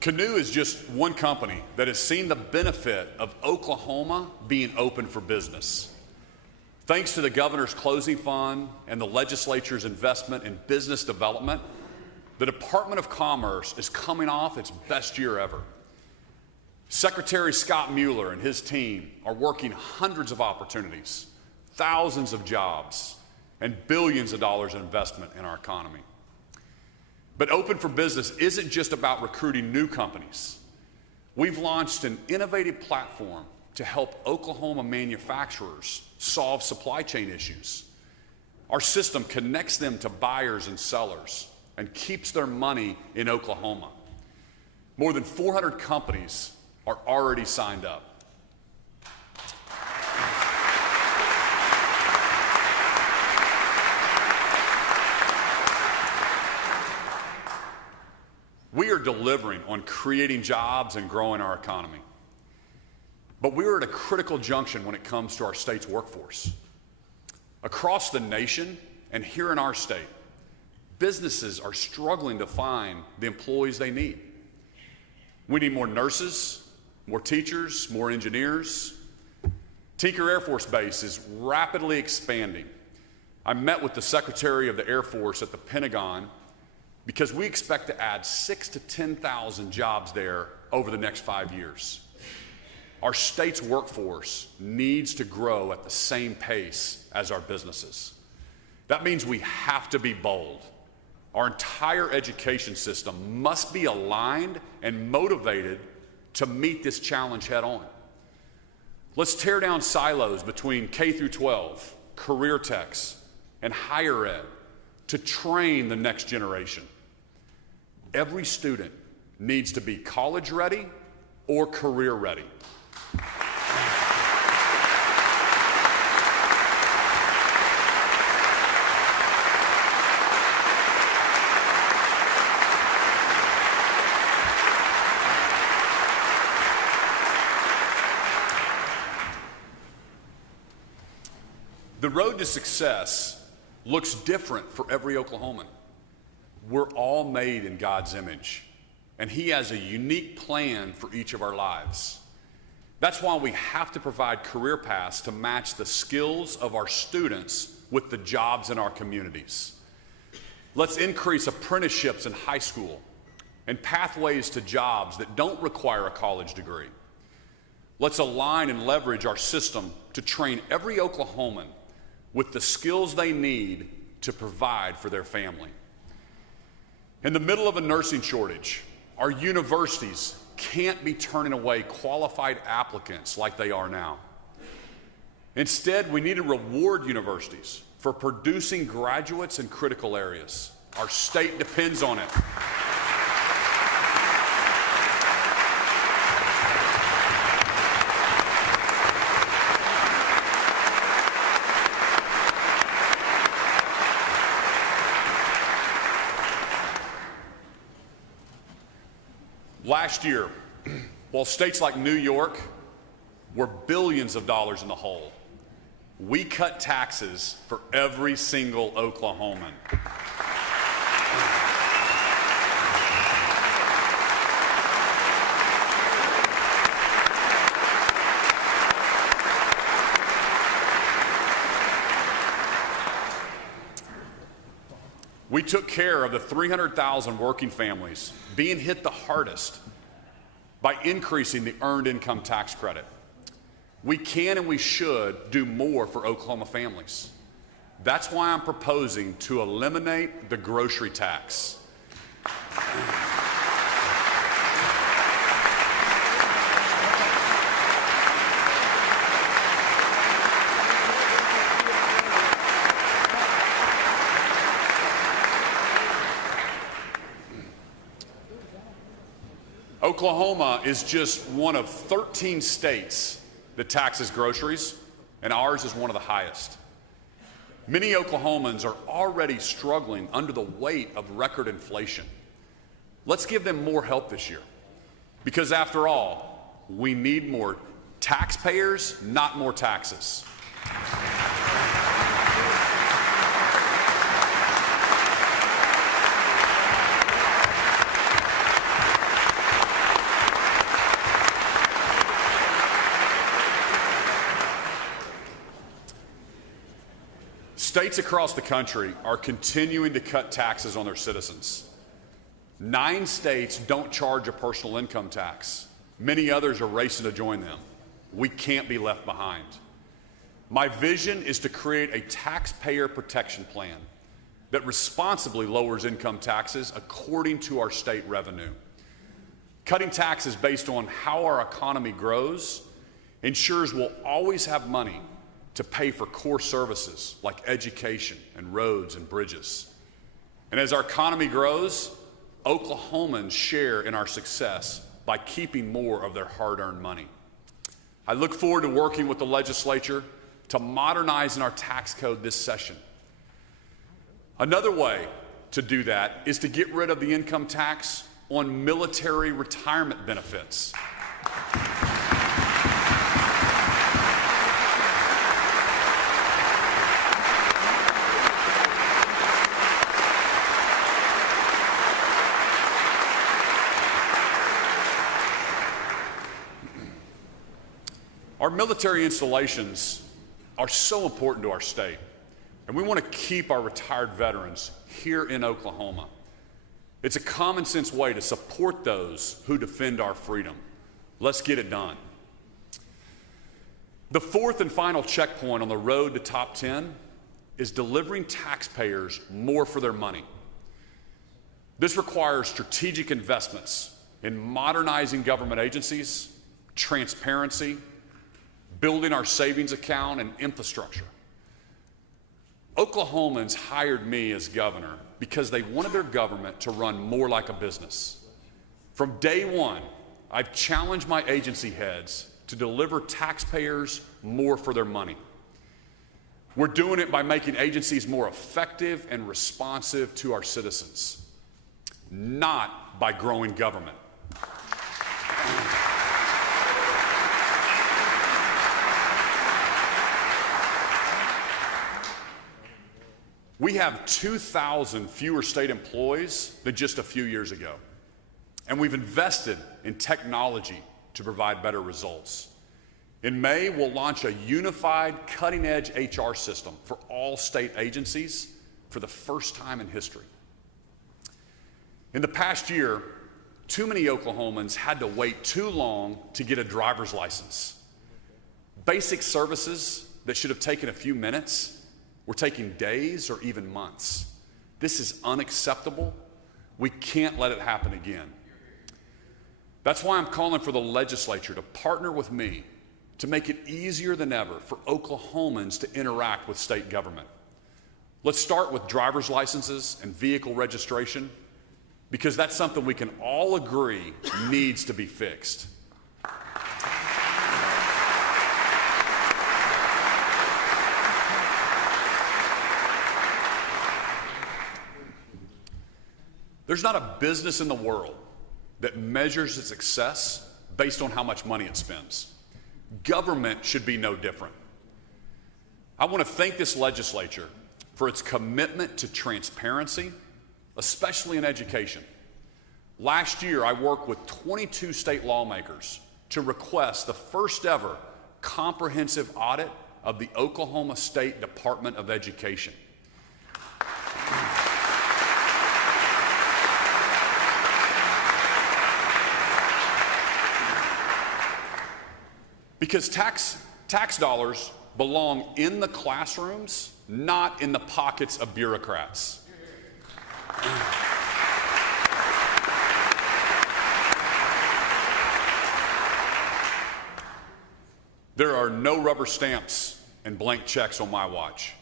Canoo is just one company that has seen the benefit of Oklahoma being open for business. Thanks to the governor's closing fund and the legislature's investment in business development, the Department of Commerce is coming off its best year ever. Secretary Scott Mueller and his team are working hundreds of opportunities, thousands of jobs, and billions of dollars in investment in our economy. But Open for Business isn't just about recruiting new companies. We've launched an innovative platform to help Oklahoma manufacturers solve supply chain issues. Our system connects them to buyers and sellers and keeps their money in Oklahoma. More than 400 companies are already signed up. We are delivering on creating jobs and growing our economy. But we are at a critical junction when it comes to our state's workforce. Across the nation and here in our state, businesses are struggling to find the employees they need. We need more nurses, more teachers, more engineers. Tinker Air Force Base is rapidly expanding. I met with the Secretary of the Air Force at the Pentagon because we expect to add 6,000 to 10,000 jobs there over the next 5 years. Our state's workforce needs to grow at the same pace as our businesses. That means we have to be bold. Our entire education system must be aligned and motivated to meet this challenge head on. Let's tear down silos between K through 12, career techs, and higher ed to train the next generation. Every student needs to be college ready or career ready. The road to success looks different for every Oklahoman. We're all made in God's image, and He has a unique plan for each of our lives. That's why we have to provide career paths to match the skills of our students with the jobs in our communities. Let's increase apprenticeships in high school and pathways to jobs that don't require a college degree. Let's align and leverage our system to train every Oklahoman with the skills they need to provide for their family. In the middle of a nursing shortage, our universities can't be turning away qualified applicants like they are now. Instead, we need to reward universities for producing graduates in critical areas. Our state depends on it. Last year, while states like New York were billions of dollars in the hole, we cut taxes for every single Oklahoman. We took care of the 300,000 working families being hit the hardest by increasing the earned income tax credit. We can and we should do more for Oklahoma families. That's why I'm proposing to eliminate the grocery tax. Oklahoma is just one of 13 states that taxes groceries, and ours is one of the highest. Many Oklahomans are already struggling under the weight of record inflation. Let's give them more help this year, because after all, we need more taxpayers, not more taxes. States across the country are continuing to cut taxes on their citizens. 9 states don't charge a personal income tax. Many others are racing to join them. We can't be left behind. My vision is to create a taxpayer protection plan that responsibly lowers income taxes according to our state revenue. Cutting taxes based on how our economy grows ensures we'll always have money to pay for core services like education and roads and bridges. And as our economy grows, Oklahomans share in our success by keeping more of their hard-earned money. I look forward to working with the legislature to modernizing our tax code this session. Another way to do that is to get rid of the income tax on military retirement benefits. Our military installations are so important to our state, and we want to keep our retired veterans here in Oklahoma. It's a common sense way to support those who defend our freedom. Let's get it done. The fourth and final checkpoint on the road to top 10 is delivering taxpayers more for their money. This requires strategic investments in modernizing government agencies, transparency, building our savings account, and infrastructure. Oklahomans hired me as governor because they wanted their government to run more like a business. From day one, I've challenged my agency heads to deliver taxpayers more for their money. We're doing it by making agencies more effective and responsive to our citizens, not by growing government. We have 2,000 fewer state employees than just a few years ago. And we've invested in technology to provide better results. In May, we'll launch a unified, cutting-edge HR system for all state agencies for the first time in history. In the past year, too many Oklahomans had to wait too long to get a driver's license. Basic services that should have taken a few minutes we're taking days or even months. This is unacceptable. We can't let it happen again. That's why I'm calling for the legislature to partner with me to make it easier than ever for Oklahomans to interact with state government. Let's start with driver's licenses and vehicle registration, because that's something we can all agree needs to be fixed. There's not a business in the world that measures its success based on how much money it spends. Government should be no different. I want to thank this legislature for its commitment to transparency, especially in education. Last year, I worked with 22 state lawmakers to request the first ever comprehensive audit of the Oklahoma State Department of Education. Because tax dollars belong in the classrooms, not in the pockets of bureaucrats. There are no rubber stamps and blank checks on my watch.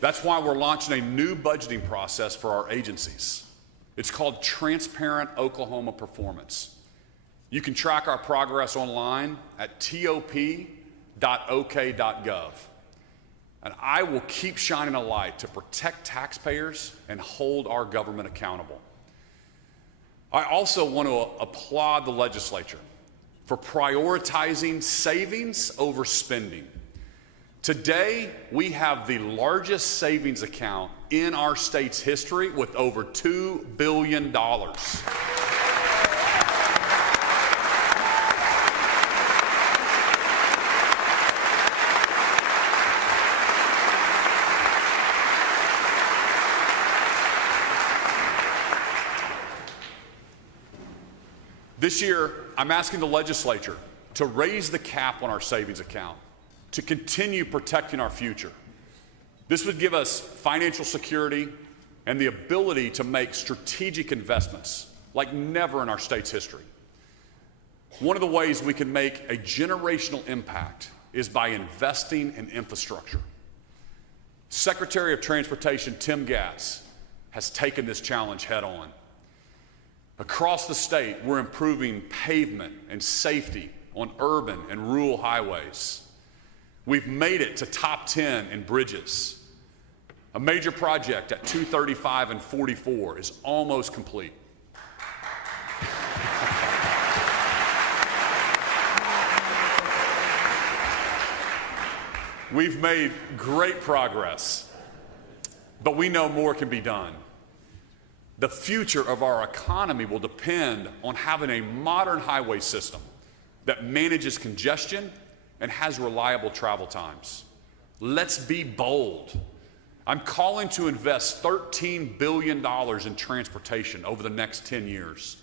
That's why we're launching a new budgeting process for our agencies. It's called Transparent Oklahoma Performance. You can track our progress online at top.ok.gov. And I will keep shining a light to protect taxpayers and hold our government accountable. I also want to applaud the legislature for prioritizing savings over spending. Today, we have the largest savings account in our state's history with over $2 billion. This year, I'm asking the legislature to raise the cap on our savings account, to continue protecting our future. This would give us financial security and the ability to make strategic investments like never in our state's history. One of the ways we can make a generational impact is by investing in infrastructure. Secretary of Transportation Tim Gatz has taken this challenge head on. Across the state, we're improving pavement and safety on urban and rural highways. We've made it to top 10 in bridges. A major project at 235 and 44 is almost complete. We've made great progress, but we know more can be done. The future of our economy will depend on having a modern highway system that manages congestion and has reliable travel times. Let's be bold. I'm calling to invest $13 billion in transportation over the next 10 years.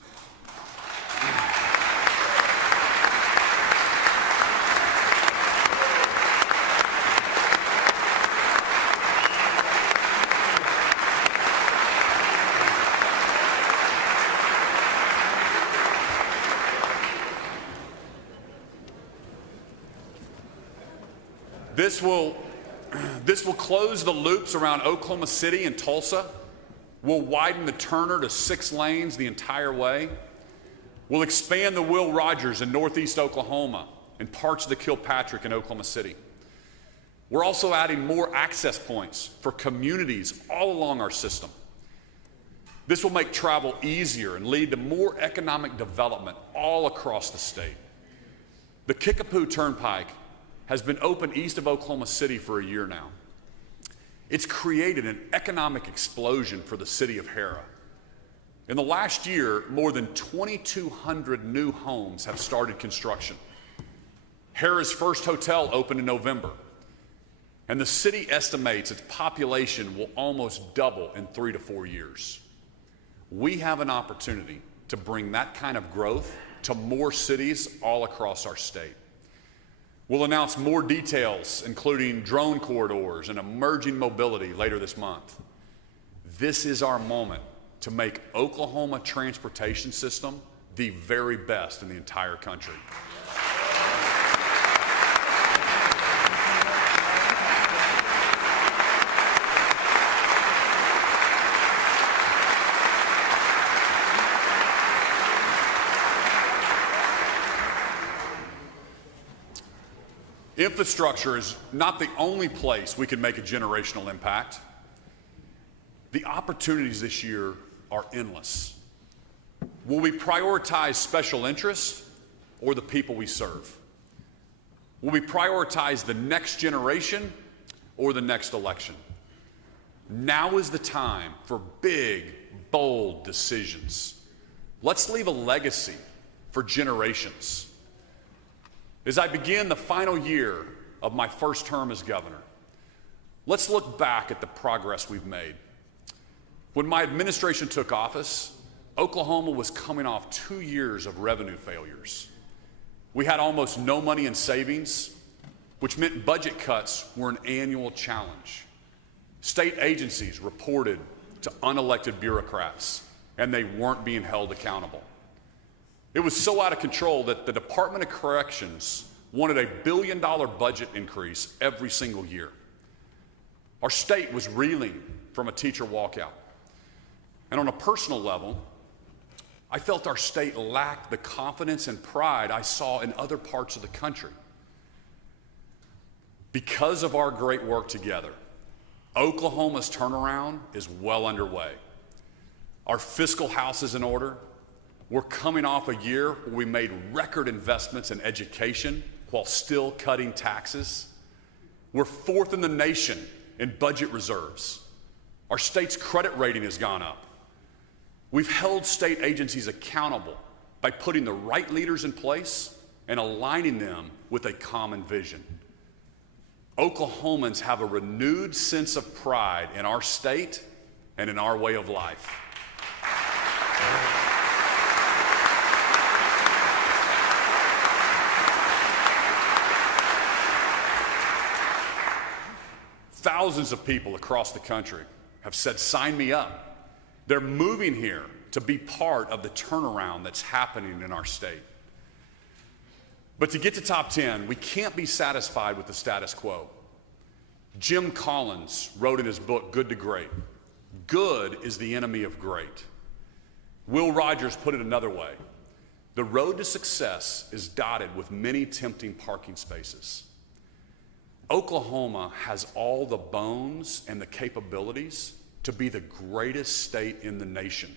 This will close the loops around Oklahoma City and Tulsa. We'll widen the Turner to 6 lanes the entire way. We'll expand the Will Rogers in northeast Oklahoma and parts of the Kilpatrick in Oklahoma City. We're also adding more access points for communities all along our system. This will make travel easier and lead to more economic development all across the state. The Kickapoo Turnpike has been open east of Oklahoma City for a year now. It's created an economic explosion for the city of Hera. In the last year, more than 2,200 new homes have started construction. Hera's first hotel opened in November, and the city estimates its population will almost double in 3 to 4 years. We have an opportunity to bring that kind of growth to more cities all across our state. We'll announce more details, including drone corridors and emerging mobility later this month. This is our moment to make Oklahoma transportation system the very best in the entire country. Infrastructure is not the only place we can make a generational impact. The opportunities this year are endless. Will we prioritize special interests or the people we serve? Will we prioritize the next generation or the next election? Now is the time for big, bold decisions. Let's leave a legacy for generations. As I begin the final year of my first term as governor, let's look back at the progress we've made. When my administration took office, Oklahoma was coming off 2 years of revenue failures. We had almost no money in savings, which meant budget cuts were an annual challenge. State agencies reported to unelected bureaucrats, and they weren't being held accountable. It was so out of control that the Department of Corrections wanted a $1 billion budget increase every single year. Our state was reeling from a teacher walkout. And on a personal level, I felt our state lacked the confidence and pride I saw in other parts of the country. Because of our great work together, Oklahoma's turnaround is well underway. Our fiscal house is in order. We're coming off a year where we made record investments in education while still cutting taxes. We're fourth in the nation in budget reserves. Our state's credit rating has gone up. We've held state agencies accountable by putting the right leaders in place and aligning them with a common vision. Oklahomans have a renewed sense of pride in our state and in our way of life. Thousands of people across the country have said, sign me up. They're moving here to be part of the turnaround that's happening in our state. But to get to top 10, we can't be satisfied with the status quo. Jim Collins wrote in his book, Good to Great, good is the enemy of great. Will Rogers put it another way. The road to success is dotted with many tempting parking spaces. Oklahoma has all the bones and the capabilities to be the greatest state in the nation.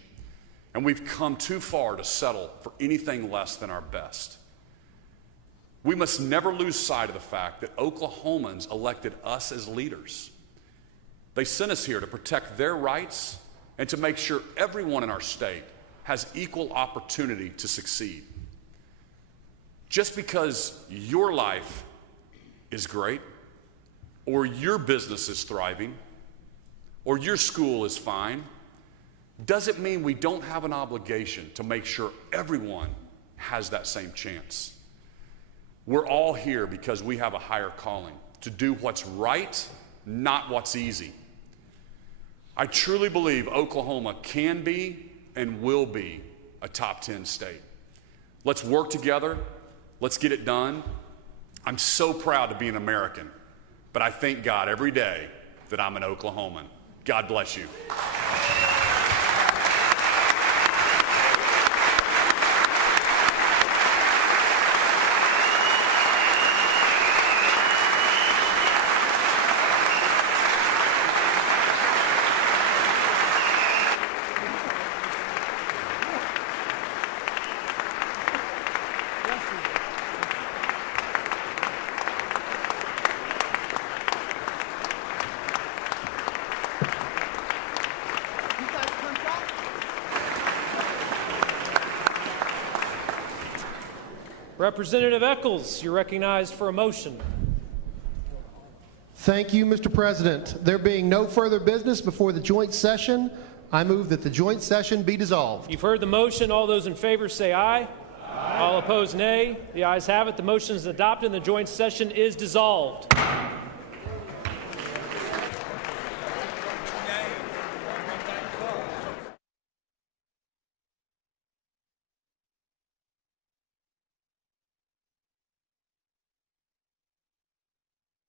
And we've come too far to settle for anything less than our best. We must never lose sight of the fact that Oklahomans elected us as leaders. They sent us here to protect their rights and to make sure everyone in our state has equal opportunity to succeed. Just because your life is great, or your business is thriving, or your school is fine, doesn't mean we don't have an obligation to make sure everyone has that same chance. We're all here because we have a higher calling to do what's right, not what's easy. I truly believe Oklahoma can be and will be a top 10 state. Let's work together. Let's get it done. I'm so proud to be an American, but I thank God every day that I'm an Oklahoman. God bless you. Representative Eccles, you're recognized for a motion. Thank you, Mr. President. There being no further business before the joint session, I move that the joint session be dissolved. You've heard the motion. All those in favor say aye. Aye. All opposed, nay. The ayes have it. The motion is adopted and the joint session is dissolved.